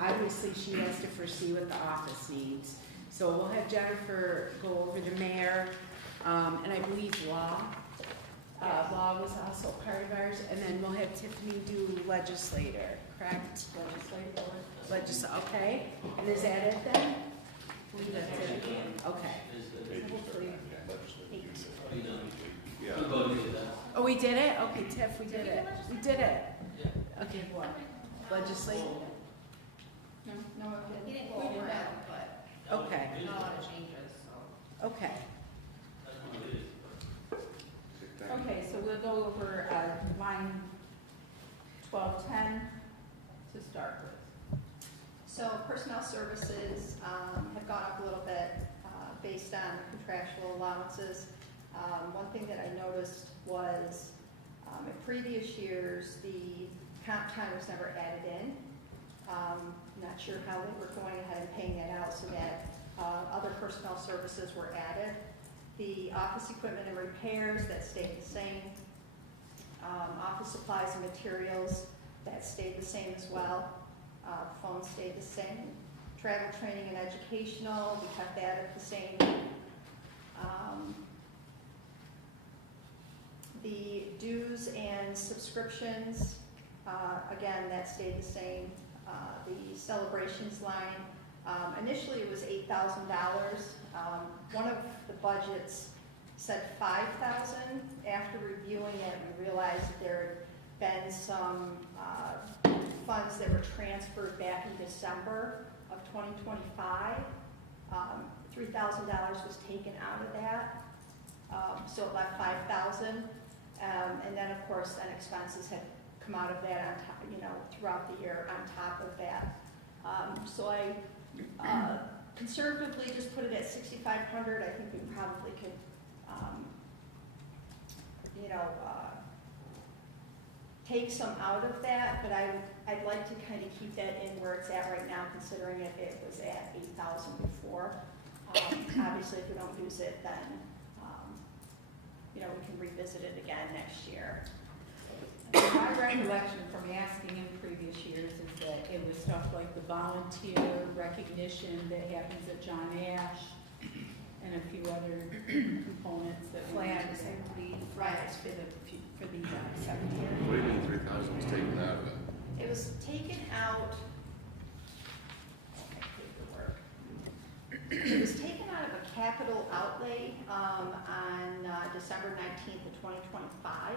obviously she has to foresee what the office needs. So we'll have Jennifer go over the mayor, and I believe law. Law was also part of ours, and then we'll have Tiffany do legislator, correct? Okay, and is that it then? That's it? Okay. Yeah. Oh, we did it? Okay, Tiff, we did it. We did it. Okay, what? Legislate? No, He didn't go over it, but Okay, not a lot of changes, so. okay. Okay, so we'll go over, line 1210 to start with. So personnel services have gone up a little bit based on contractual allowances. One thing that I noticed was in previous years, the comp time was never added in. Not sure how they were going ahead and paying that out so that other personnel services were added. The office equipment and repairs, that stayed the same. Office supplies and materials, that stayed the same as well. Phone stayed the same. Travel, training, and educational, we kept that at the same. The dues and subscriptions, again, that stayed the same. The celebrations line, initially it was $8,000. One of the budgets said $5,000. After reviewing it, we realized that there had been some funds that were transferred back in December of 2025. $3,000 was taken out of that, so it left $5,000. And then, of course, then expenses had come out of that on top, throughout the year on top of that. So I conservatively just put it at 6,500. I think we probably could, take some out of that, but I'd like to kind of keep that in where it's at right now, considering it was at 8,000 before. Obviously, if we don't use it, then, we can revisit it again next year. My recollection from asking in previous years is that it was stuff like the volunteer recognition that happens at John Ash and a few other components that Flags, I I believe, flags for the secretary. What do you mean 3,000 was taken out of it? It was taken out, my paperwork. It was taken out of a capital outlay on December 19th of 2025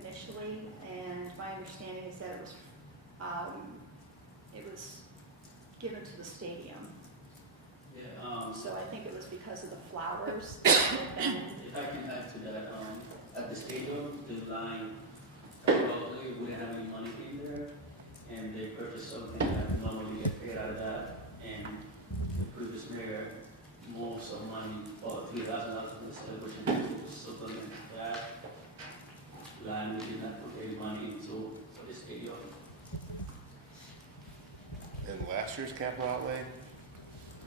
initially, and my understanding is that it was given to the stadium. Yeah, So I think it was because of the flowers. if I can add to that, at the stadium, the line, probably we didn't have any money in there, and they purchased something that normally get paid out of that, and the previous mayor moved some money, about $3,000 for the celebration, to supplement that line. We did not put any money into for the stadium. In last year's capital outlay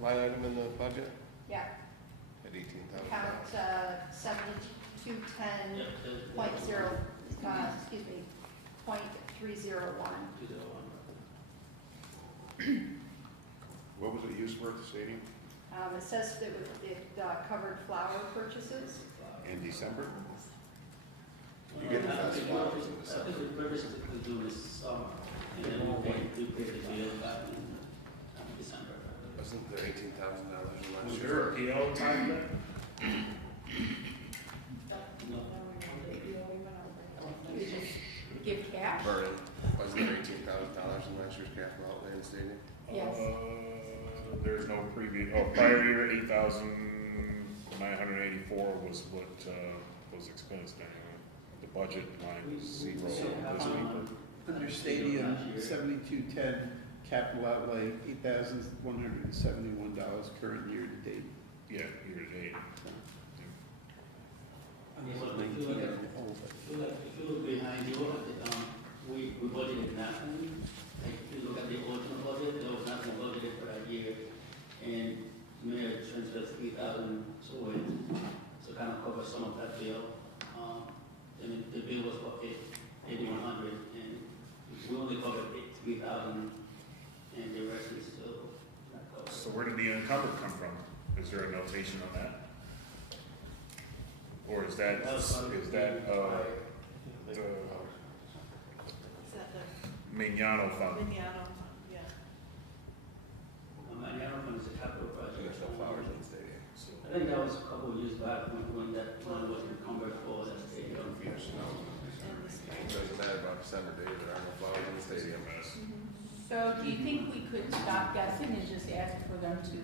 line item in the budget Yeah, at $18,000. count 7210. Yeah, Point zero, excuse me, .301. 201. What was it used for at the stadium? It says that it covered flower purchases. In December? You You get the best flowers in December. I think the purpose is to do this summer, and then we pay the bill back in December. Wasn't there $18,000 last Was year? there a PO tied to that? No. We just give cash. Vernon, wasn't there $18,000 in last year's capital outlay in the stadium? Yes. There's no prior year, 8,984 was what, was expensed anyway. The budget line was zero this paper. Under stadium, 7210, capital outlay, $8,171 current year to date. Yeah, year to date. If you look behind, you look at the, we budgeted nothing. Like, if you look at the original budget, there was nothing budgeted for that year. And mayor transferred 3,000 to it, so kind of cover some of that bill. I mean, the bill was for 8,100, and we only covered 3,000, and the rest is still not covered. So where did the encumbered come from? Is there a notation on that? Or is that, the Is that the Mignano fund? Mignano? Yeah. Mariano fund is a capital project. There's no flowers in the stadium. I think that was a couple of years back when that one was encumbered for that stadium. It doesn't matter about December date, there are no flowers in the stadium. So do you think we could stop guessing and just ask for them to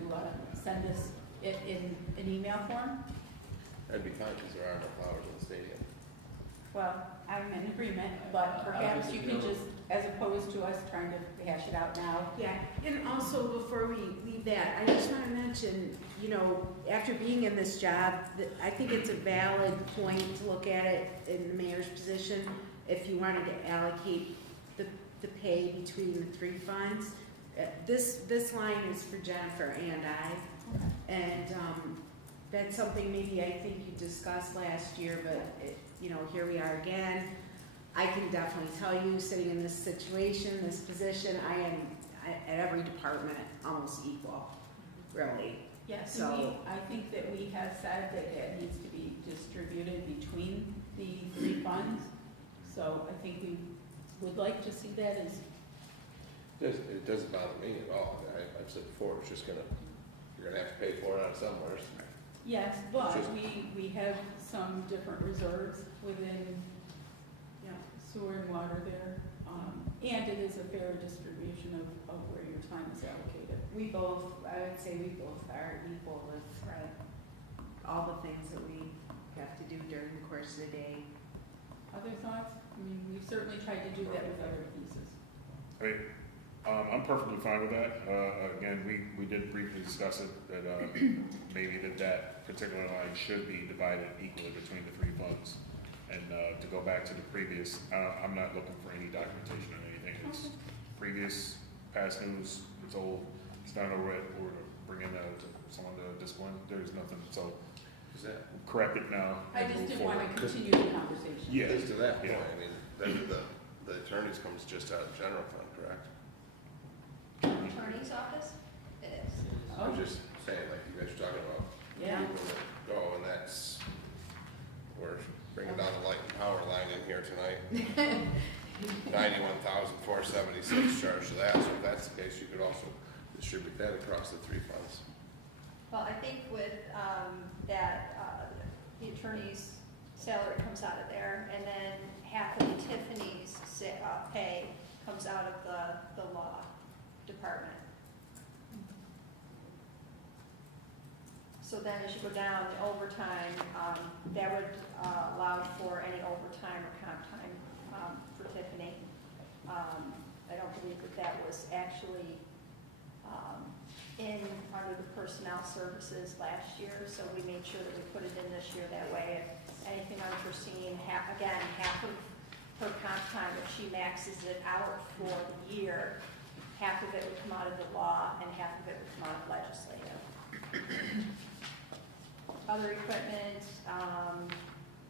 send us it in an email form? That'd be fine, because there are no flowers in the stadium. Well, I'm in agreement, but perhaps you can just, as opposed to us trying to hash it out now. Yeah, and also before we leave that, I just want to mention, you know, after being in this job, I think it's a valid point to look at it in the mayor's position. If you wanted to allocate the pay between the three funds, this line is for Jennifer and I, and that's something maybe I think you discussed last year, but you know, here we are again. I can definitely tell you, sitting in this situation, this position, I am at every department almost equal, really. Yes, So- and I think that we have said that it needs to be distributed between the three funds. So I think we would like to see that as, It doesn't bother me at all. I've said before, it's just you're gonna have to pay for it out of somewhere. yes, but Just- we have some different reserves within, you know, sewer and water there. And it is a fair distribution of where your time is allocated. We both, I would say we both are equal with all the things that we have to do during the course of the day. Other thoughts? I mean, we've certainly tried to do that with other pieces. I mean, I'm perfectly fine with that. Again, we did briefly discuss it, that maybe that particular line should be divided equally between the three funds. And to go back to the previous, I'm not looking for any documentation on anything. It's previous, past news, it's old, it's done over it, or to bring in someone to discipline, there's nothing, so Is that, correct it now. I and just move didn't want forward. to continue the conversation. Yeah. at least to that point, Yeah. I mean, then the attorneys comes just out of the general fund, correct? Attorney's office? It is. I'm just saying, like you guys are talking about, Yeah. people that go, and we're bringing down the light and power line in here tonight. 91,476 charged to that, so if that's the case, you could also distribute that across the three funds. Well, I think with that, the attorney's salary comes out of there, and then half of Tiffany's pay comes out of the law department. So then as you go down, the overtime, that would allow for any overtime or comp time for Tiffany. I don't believe that was actually under the personnel services last year, so we made sure that we put it in this year that way. If anything unforeseen, half of her comp time, if she maxes it out for the year, half of it would come out of the law and half of it would come out of legislative. Other equipment,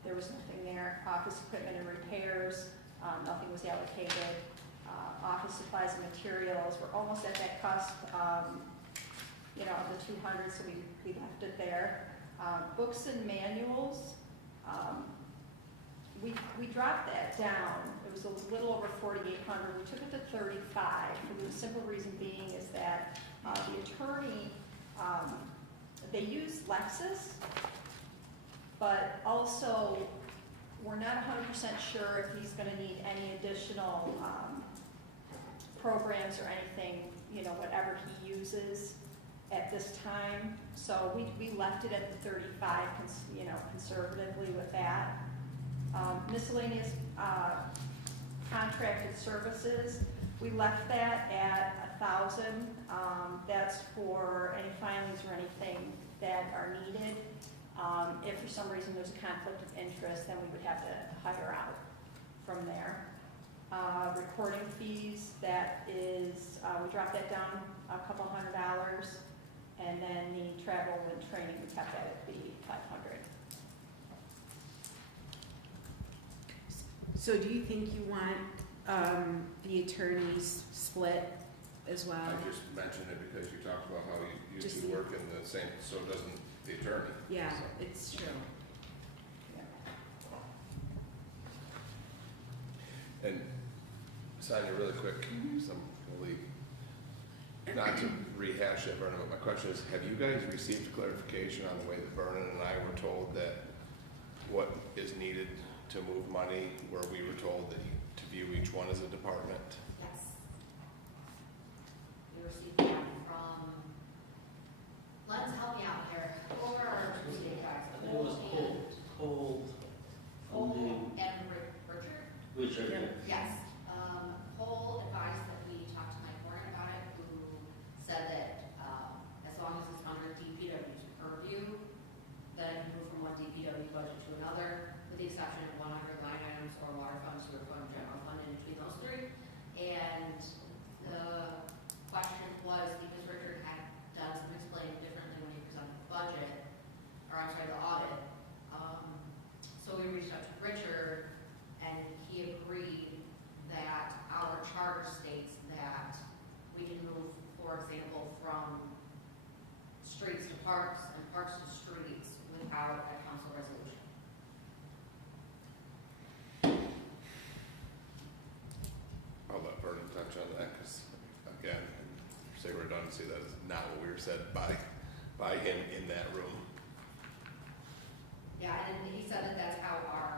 there was nothing there. Office equipment and repairs, nothing was allocated. Office supplies and materials, we're almost at that cusp, you know, of the 200, so we left it there. Books and manuals, we dropped that down. It was a little over 4,800. We took it to 35. For the simple reason being is that the attorney, they use Lexis, but also we're not 100% sure if he's going to need any additional programs or anything, you know, whatever he uses at this time. So we left it at the 35, you know, conservatively with that. Miscellaneous contracted services, we left that at 1,000. That's for any filings or anything that are needed. If for some reason there's a conflict of interest, then we would have to hire out from there. Recording fees, that is, we dropped that down a couple $100, and then the travel and training, we kept that at the 500. So do you think you want the attorneys split as well? I just mentioned it because you talked about how you Just two the- work in the same, so doesn't the attorney. Yeah, So- it's true. And Sonia, really quick, some really, not to rehash it, Vernon, but my question is, have you guys received clarification on the way that Vernon and I were told that what is needed to move money, where we were told that to view each one as a department? Yes. We received that from, let's help me out here. Over our Tuesday guys. I think it was Cole from the And Richard? Richard. Yes. Cole advised that we talk to Mike Warren about it, who said that as long as it's under DPW's purview, then move from one DPW budget to another, with the exception of 100 line items or water fund, sewer fund, general fund, in between those three. And the question was, because Richard had done some explaining differently when he presented the budget, or I'm sorry, the audit, so we reached out to Richard, and he agreed that our charter states that we can move, for example, from streets to parks and parks to streets without a council resolution. I'll let Vernon touch on that, because again, say redundancy, that is not what we were said by him in that room. Yeah, and he said that that's how our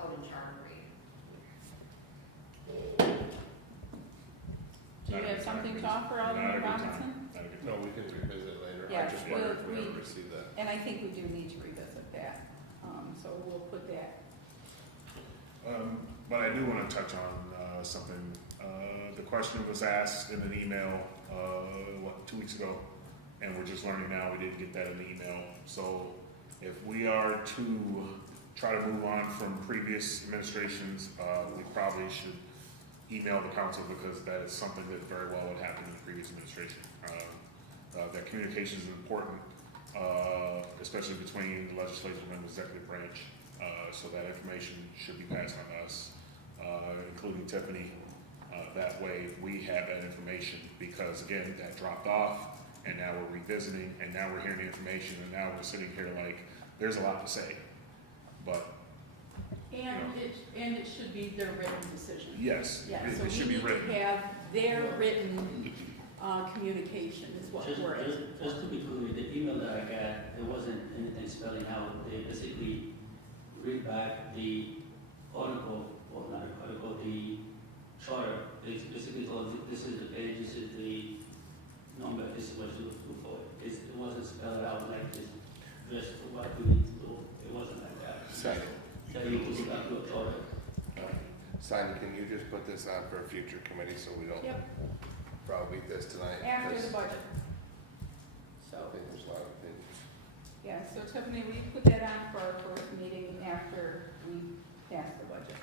code and charter read. Do you have something to offer, Alderman Robinson? No, we can revisit later. I Yeah, just wondered if we we- ever received that. And I think we do need to revisit that, so we'll put that. But I do want to touch on something. The question was asked in an email, 2 weeks ago, and we're just learning now we didn't get that in the email. So if we are to try to move on from previous administrations, we probably should email the council, because that is something that very well would happen in the previous administration. That communication is important, especially between the legislative and the executive branch. So that information should be passed on to us, including Tiffany. That way we have that information, because again, that dropped off, and now we're revisiting, and now we're hearing the information, and now we're sitting here like, there's a lot to say. But And it should be their written decision. yes, Yeah, it so should we be need to written. have their written communication is what Just, we're asking for. just to be clear, the email that I got, it wasn't anything spelling out. They basically read back the article, or not article, the charter. It's basically told, this is the page, this is the number, this is what you look for. It wasn't spelled out like this, just what we need to do. It wasn't like that. Second. That you put it back to a charter. Simon, can you just put this on for a future committee so we don't Yep, browbeat this tonight? after Because the budget. So, I think there's a lot of opinions. yeah, so Tiffany, will you put that on for our first meeting after we pass the budget?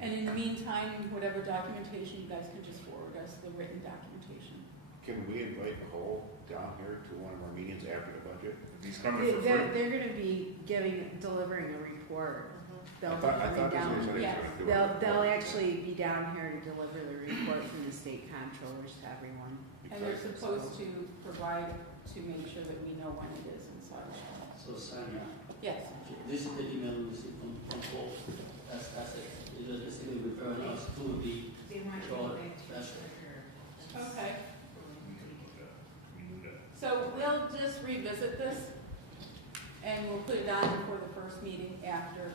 And in the meantime, whatever documentation, you guys can just forward us the written documentation. Can we invite Cole down here to one of our meetings after the budget? If he's coming for free. They're gonna be delivering a report. They'll be I coming thought this down. was what he was Yes. gonna do. They'll actually be down here to deliver the report from the state comptrollers to everyone. And they're supposed to provide to make sure that we know when it is and such. So Sonia, Yes, this is the email we received from Paul. That's it. It was basically referring us to the They want to go back to That's okay. We knew that. So we'll just revisit this, and we'll put it on for the first meeting after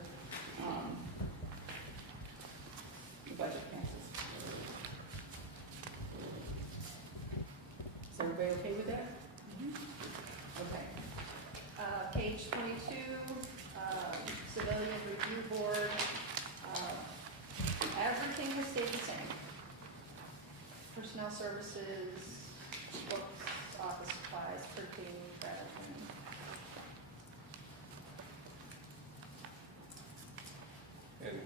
everybody okay with that? Okay. Page 22, Civilian Review Board, everything has stayed the same. Personnel services, books, office supplies, printing, that thing. And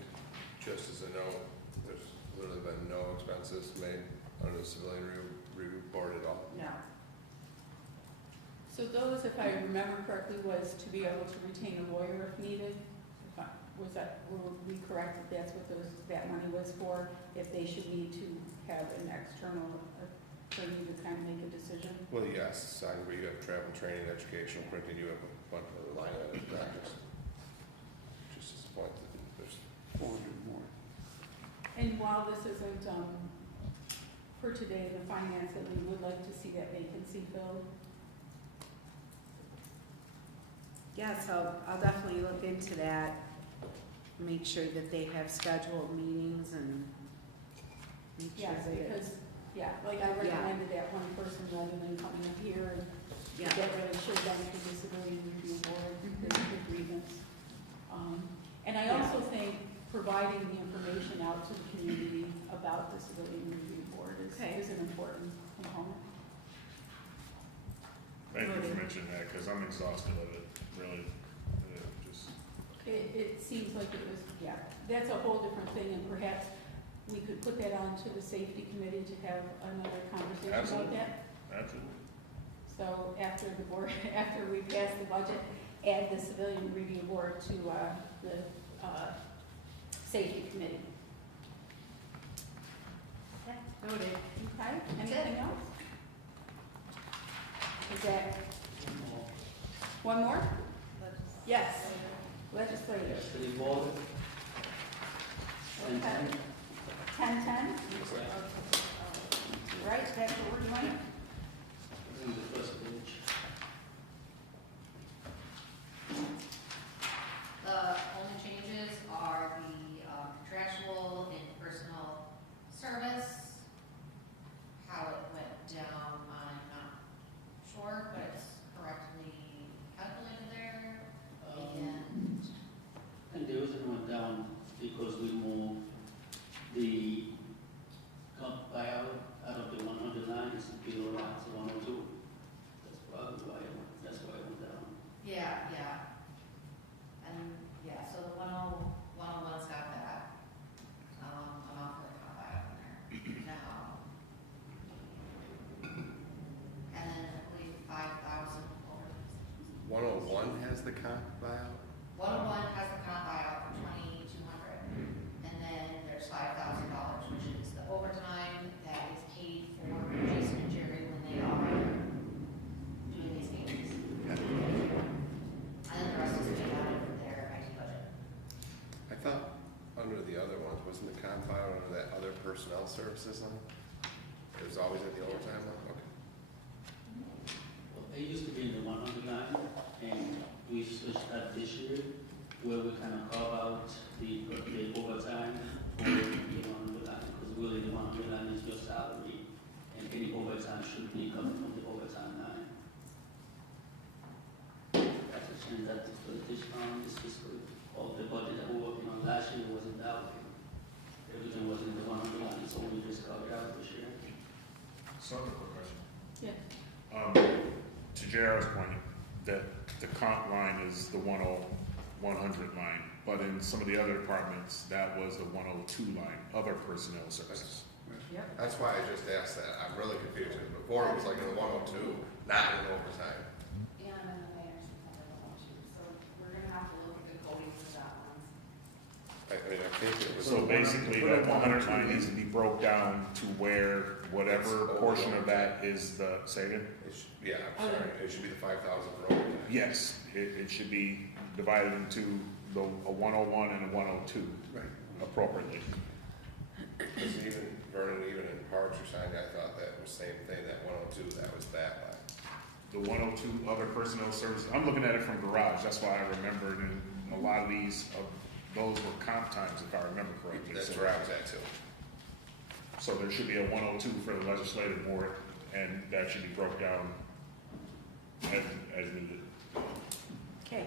just as a note, there's literally been no expenses made under the civilian review board at all. No. So those, if I remember correctly, was to be able to retain a lawyer if needed. Were we correct that that's what that money was for? If they should need to have an external attorney to kind of make a decision? Well, yes, side where you have travel, training, educational, printing, you have a bunch of other line items, factors. Just as a point that there's 400 more. And while this isn't, for today, the finance, that we would like to see that vacancy filled. Yeah, so I'll definitely look into that, make sure that they have scheduled meetings and make sure Yes, that it- because, like I recommended that one person rather than coming up here, and Yeah. that really should benefit the civilian review board, there's a good grievance. And I also think providing the information out to the community about the civilian review board Okay. is an important component. Thank you for mentioning that, because I'm exhausted of it, really. Just, It seems like it was, that's a whole different thing, and perhaps we could put that on to the safety committee to have another conversation about Absolutely. that. absolutely. So after the board, after we pass the budget, add the civilian review board to the safety committee. Noted. Okay, That's it. anything else? Is that, one more? Yes, legislative. Legislative board, and Okay. 10:10, right, that's what we're doing? in the first page. The only changes are the contractual and personal service. How it went down, I'm not sure, but it's correctly calculated there. And And the reason went down because we moved the comp buyout out of the 109, it's below that, so 102. That's probably why it went down. yeah, and so the 101's got that. Amount for the comp buyout in there now. And then I believe 5,000 over. 101 has the comp buyout? 101 has the comp buyout for 2,200, and then there's $5,000, which is the overtime that is paid for Jason and Jerry when they are doing these meetings. And then the rest is paid out of their IT budget. I thought under the other ones, wasn't the comp buyout under that other personnel services line? It was always at the overtime line? Okay. Well, it used to be in the 109, and we switched that this year, where we kind of carve out the overtime for the 109, because really the 109 is your salary, and any overtime should be coming from the overtime line. That's a change that for this fiscal, all the budget that we're working on last year wasn't that way. Everything was in the 109, so we just carved it out this year. So, a quick question. Yeah. To JR's point, that the comp line is the 100 line, but in some of the other departments, that was the 102 line, other personnel services. Yep. That's why I just asked that. I'm really confused. Before it was like in the 102, not in overtime. And then the mayor's kind of the one too, so we're gonna have to look at the coding for that one. I mean, I think it was. So basically, that 100 line needs to be broke down to where whatever portion of that is the, say again? Yeah, I'm sorry. It should be the 5,000 for overtime. Yes, it should be divided into a 101 and a 102 Right. appropriately. Because even, Vernon, even in Parks or something, I thought that was the same thing, that 102, that was that line. The 102 other personnel services, I'm looking at it from garage, that's why I remembered, and a lot of those were comp times, if I remember correctly. That's So- where I was at too. So there should be a 102 for the legislative board, and that should be broke down as needed. Okay,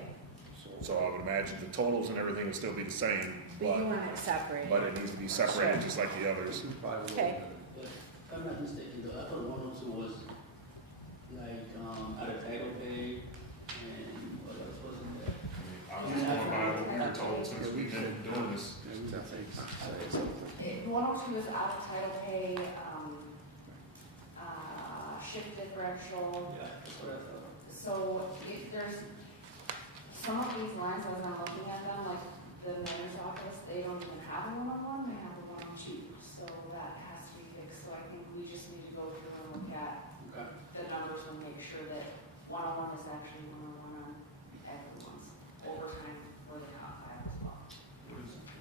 So I would imagine the totals and everything would still be the same, but you but, want it separated. but it needs to be separated just like the others. Okay. If I'm not mistaken, though, I thought 102 was like, out of title pay, and what else wasn't there? I'm just going by what we're told since we've been doing this. 102 is out of title pay, shift differential. Yeah, that's what I thought. So if there's, some of these lines, as I'm looking at them, like the mayor's office, they don't even have a 101, they have a 102. So that has to be fixed. So I think we just need to go through and look at Okay. the numbers and make sure that 101 is actually 101 on everyone's overtime for the comp time as well.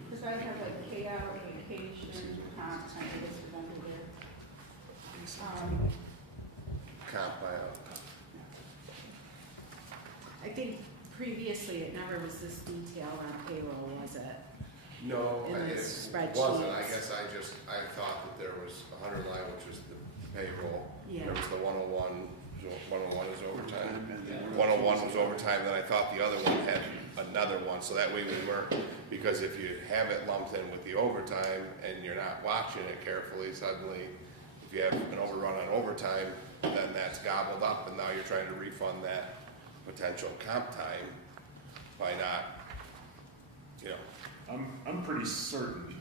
Because I have like payout, vacation, comp, I think it's presented here. Comp buyout. I think previously it never was this detailed on payroll, was it? No, In the it spreadsheets. wasn't. I guess I thought that there was 100 line, which was the payroll. Yeah. There was the 101, 101 is overtime. 101 was overtime, then I thought the other one had another one, so that way we weren't, because if you have it lumped in with the overtime and you're not watching it carefully, suddenly, if you have an overrun on overtime, then that's gobbled up, and now you're trying to refund that potential comp time by not, you know. I'm pretty certain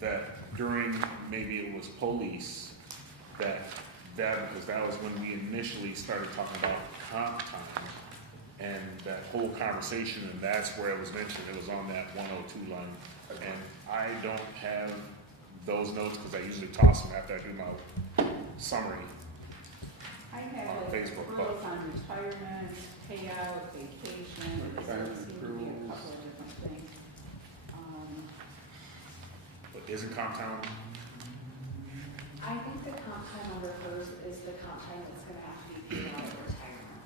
that during, maybe it was police, because that was when we initially started talking about comp time, and that whole conversation, and that's where it was mentioned, it was on that 102 line. And I don't have those notes, because I usually toss them after I do my summary. I have On like Facebook, accruals on retirement, payout, vacation, there seems to be a couple of different things. But isn't comp time, I think the comp time under hers is the comp time that's gonna have to be paid out of retirement.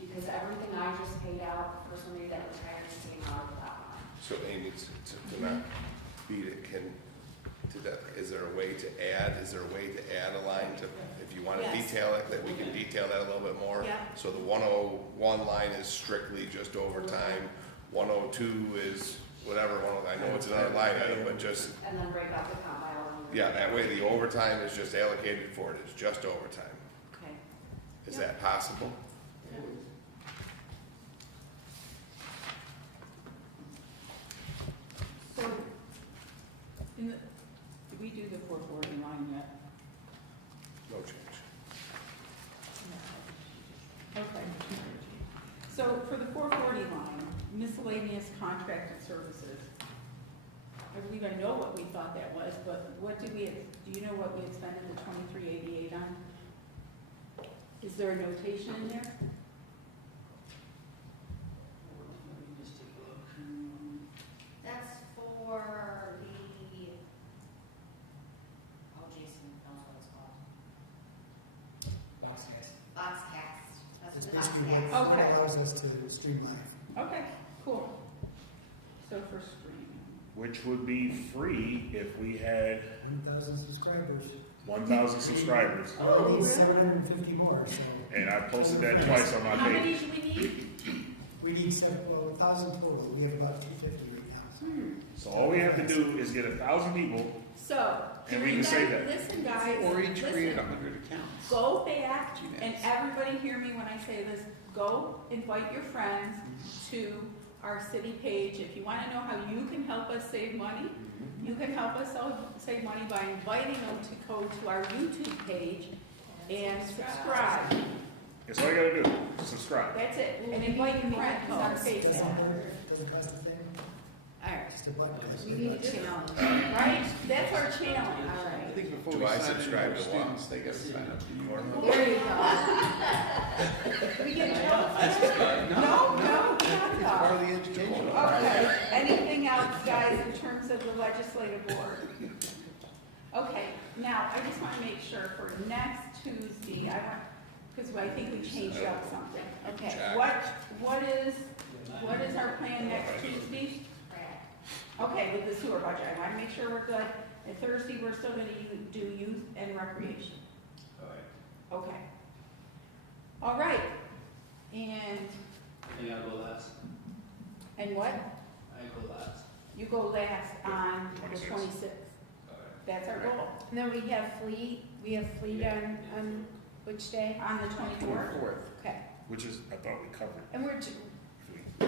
Because everything I just paid out for somebody that retired is taken out of that line. So Amy, to not beat it, is there a way to add a line to, if you want to Yes. detail it, that we can detail that a little bit more? Yeah. So the 101 line is strictly just overtime, 102 is whatever, I know it's another line item, but just, And then break out the comp by all. yeah, that way the overtime is just allocated for it, it's just overtime. Okay. Is that possible? So, did we do the 440 line yet? No change. Okay. So for the 440 line, miscellaneous contracted services, I believe I know what we thought that was, but what do you know what we expended the 2388 on? Is there a notation in there? Let me just take a look. That's for the, oh, Jason knows what it's called. Box tax. That's It's for the box basically tax. what Okay. allows us to streamline. Okay, cool. So for streaming. which would be free if we had 1,000 subscribers. 1,000 subscribers. We Oh, need really? 750 more, so. And I posted that twice on my How page. many do we need? We need 1,000 total, we have about 250 right now. So all we have to do is get 1,000 people, So, And we you can say guys- that. Listen, guys, Or each create listen. 100 accounts. Go back, Gee, and that's- everybody hear me when I say this, go invite your friends to our city page. If you wanna know how you can help us save money, you can help us save money by inviting them to go to our YouTube page and subscribe. that's all you gotta do, subscribe. That's it, and invite your friends on Facebook, Doesn't cost a thing, All right, just a button. we need a challenge. right? That's our challenge. All I right, think before Do we I sign subscribe any to more what? students, they gotta sign up to you. there you go. We get No, no, it's part of the education. Okay, anything else, guys, in terms of the legislative board? Okay, now, I just wanna make sure for next Tuesday, because I think we changed up something. Okay, Check. what is our plan next Tuesday? Okay, with the sewer budget, I wanna make sure we're good. And Thursday, we're still gonna do youth and recreation. All right. Okay. All right, and, I think I'll go last. and what? I go last. You go last on the 26th. 26th. That's our goal. And then we have fleet on which day? On the 24th? Okay, Which is, I thought we covered, and we're, we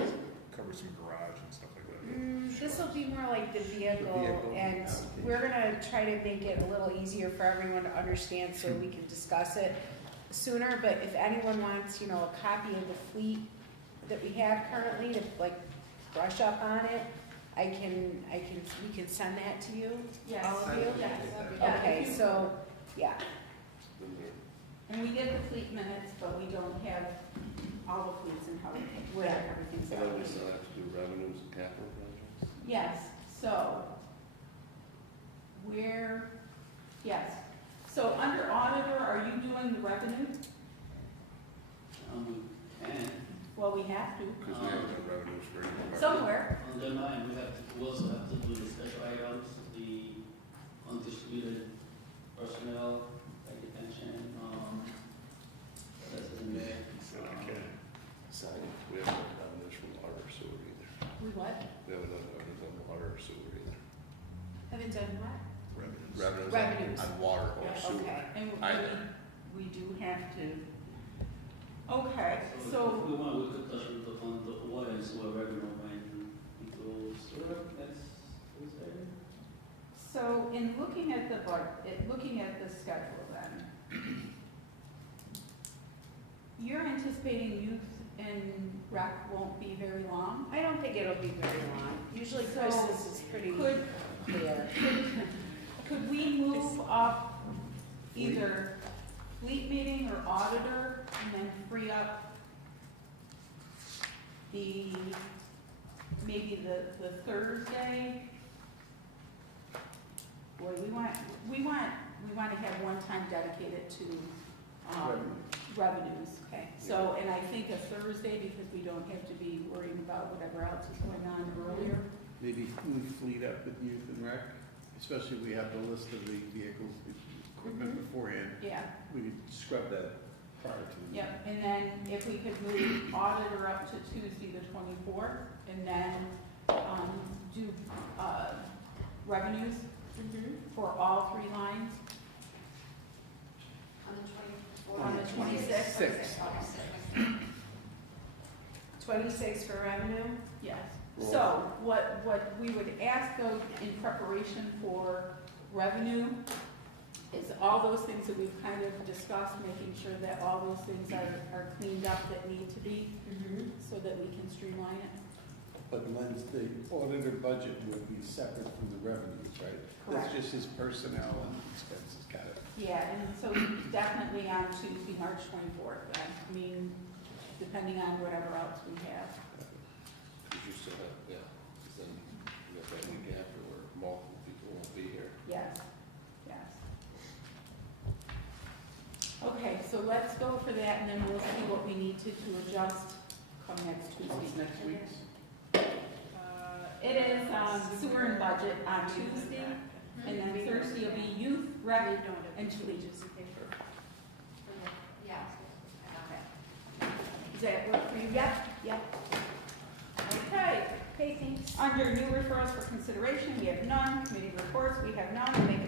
covered some garage and stuff like that. this will be more like the vehicle, vehicle and allocation. we're gonna try to make it a little easier for everyone to understand so we can discuss it sooner, but if anyone wants, a copy of the fleet that we have currently to like brush up on it, we can send that to you, Yes. all of you? Yes. Okay, so, yeah, And we get the fleet minutes, but we don't have all the fleets and how, where everything's And then we at. still have to do revenues and capital projects. Yes, so, so under auditor, are you doing the revenue? And Well, we have to, Because we haven't done revenues for any. somewhere. under mine, we also have to do the special items, the undistributed personnel, like detention, that's in there. We haven't done revenues from water or sewer either. We what? We haven't done revenues on water or sewer either. haven't done what? Revenues Revenues. on water or Yeah, sewer. Okay. And Either. we do have to, okay, If so, we want, we could touch on the water and sewer revenue when into sewer, that's there. so in looking at looking at the schedule then, you're anticipating youth and rec won't be very long? I don't think it'll be very long. Usually So, Christmas is pretty Could, clear. could we move up either fleet meeting or auditor and then free up maybe the Thursday? Boy, we want to have one time dedicated to, revenues, okay? So, and I think a Thursday, because we don't have to be worrying about whatever else is going on earlier. Maybe we fleet up with youth and rec, especially if we have the list of the vehicles, the equipment beforehand. Yeah, We could scrub that prior to. yep, and then if we could move auditor up to Tuesday the 24th, and then, do, revenues for all three lines On the 24th. on the 26th. Six. 26 for revenue? Yes. So what we would ask though in preparation for revenue is all those things that we've kind of discussed, making sure that all those things are cleaned up that need to be, so that we can streamline it. But Len's, the auditor budget would be separate from the revenues, right? Correct. That's just his personnel and expenses, got it. Yeah, and so definitely on Tuesday, March 24th, then. I mean, depending on whatever else we have. Because you still have, yeah, because then you have that week after where multiple people won't be here. Yes, yes. Okay, so let's go for that, and then we'll see what we need to adjust come next What's Tuesday. next week's? It is sewer and budget on Tuesday, and then Thursday will be youth, revenue, and fleet. Yeah. Does that work for you? Yep, yep. Okay, Okay, thanks. under new referrals for consideration, we have none. Committee reports, we have none. Make